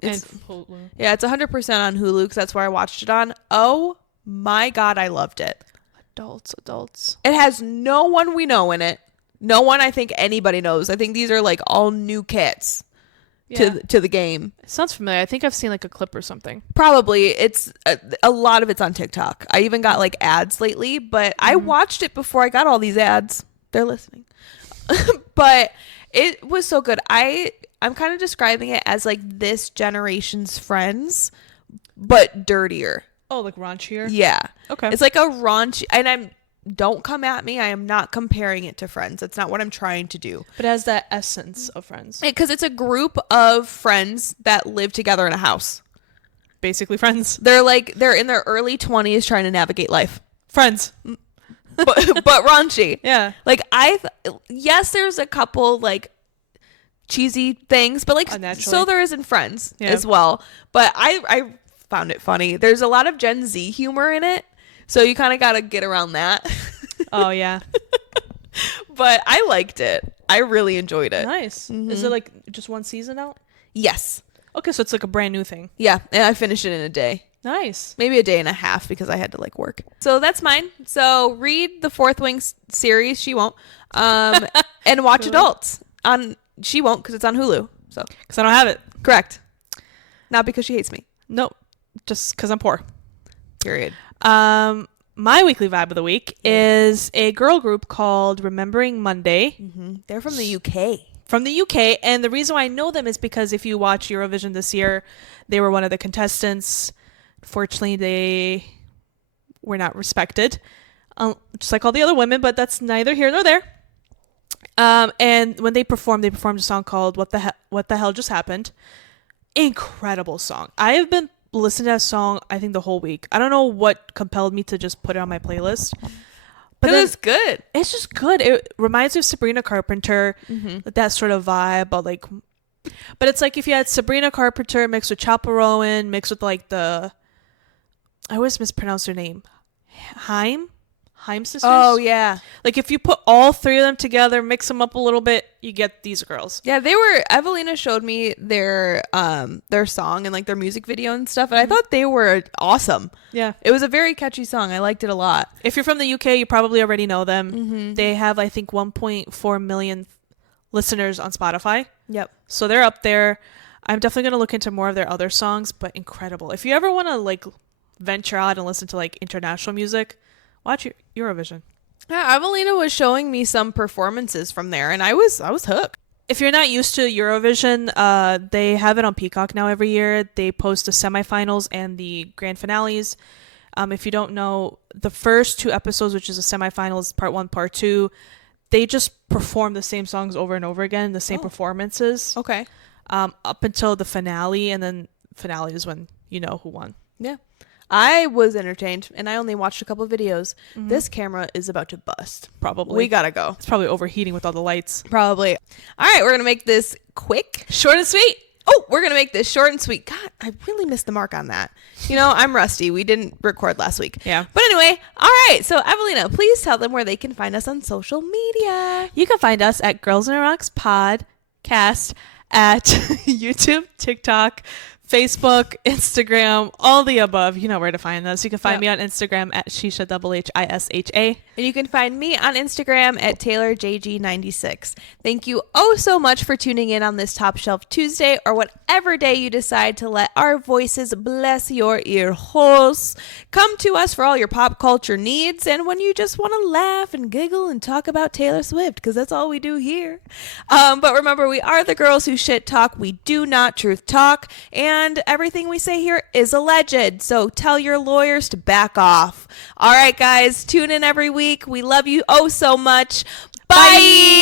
it's- And Hulu. Yeah, it's 100% on Hulu because that's where I watched it on. Oh my God, I loved it. Adults. It has no one we know in it. No one I think anybody knows. I think these are like all new kits Yeah. to the game. It sounds familiar. I think I've seen like a clip or something. Probably. It's a lot of it's on TikTok. I even got like ads lately, but I watched it before I got all these ads. They're listening. But it was so good. I'm kind of describing it as like this generation's Friends, but dirtier. Oh, like raunchier? Yeah. Okay. It's like a raunchy, and don't come at me. I am not comparing it to Friends. That's not what I'm trying to do. But it has that essence of Friends. Because it's a group of friends that live together in a house. Basically Friends. They're in their early 20s trying to navigate life. Friends. but raunchy. Yeah. Like yes, there's a couple like cheesy things, but like Unnaturally. so there is in Friends Yeah. as well. But I found it funny. There's a lot of Gen Z humor in it, so you kind of got to get around that. Oh, yeah. But I liked it. I really enjoyed it. Nice. Is it like just one season out? Yes. Okay, so it's like a brand new thing. Yeah, and I finished it in a day. Nice. Maybe a day and a half because I had to like work. So that's mine. So read the Fourth Wing series. She won't. And watch Adults on. She won't because it's on Hulu. So Because I don't have it. correct. Not because she hates me. Nope. Just because I'm poor. Period. My weekly vibe of the week is a girl group called Remembering Monday They're from the UK. from the UK. And the reason why I know them is because if you watch Eurovision this year, they were one of the contestants. Fortunately, they were not respected, just like all the other women, but that's neither here nor there. And when they performed a song called What the Hell Just Happened. Incredible song. I have been listening to that song, I think, the whole week. I don't know what compelled me to just put it on my playlist. But It then was good. it's just good. It reminds me of Sabrina Carpenter, that sort of vibe, but it's like if you had Sabrina Carpenter mixed with Chappell Rowan, mixed with like the I always mispronounce her name. Haim sisters. Oh yeah. Like if you put all three of them together, mix them up a little bit, you get these girls. Yeah, they were. Evelina showed me their song and like their music video and stuff, and I thought they were awesome. Yeah. It was a very catchy song. I liked it a lot. If you're from the UK, you probably already know them. They have, I think, 1.4 million listeners on Spotify. Yep. So they're up there. I'm definitely going to look into more of their other songs, but incredible. If you ever want to like venture out and listen to like international music, watch Eurovision. Yeah, Evelina was showing me some performances from there, and I was hooked. If you're not used to Eurovision, they have it on Peacock now every year. They post the semifinals and the grand finales. If you don't know, the first 2 episodes, which is the semifinals, part 1, part 2, they just perform the same songs over and over again, the same performances. Okay. Up until the finale, and then finale is when you know who won. Yeah. I was entertained, and I only watched a couple of videos. This camera is about to bust. Probably. We gotta go. It's probably overheating with all the lights. Probably. All right, we're gonna make this quick. Short and sweet. Oh, we're gonna make this short and sweet. God, I really missed the mark on that. You know, I'm rusty. We didn't record last week. Yeah. But anyway, all right. So Evelina, please tell them where they can find us on social media. You can find us at Girlsontherockspodcast at YouTube, TikTok, Facebook, Instagram, all the above. You know where to find us. You can find me on Instagram at Shisha HHISHA. And you can find me on Instagram at TaylorJG96. Thank you so much for tuning in on this Top Shelf Tuesday, or whatever day you decide to let our voices bless your ear holes. Come to us for all your pop culture needs, and when you just want to laugh and giggle and talk about Taylor Swift, because that's all we do here. But remember, we are the girls who shit talk. We do not truth talk, and everything we say here is alleged. So tell your lawyers to back off. All right, guys, tune in every week. We love you so much. Bye.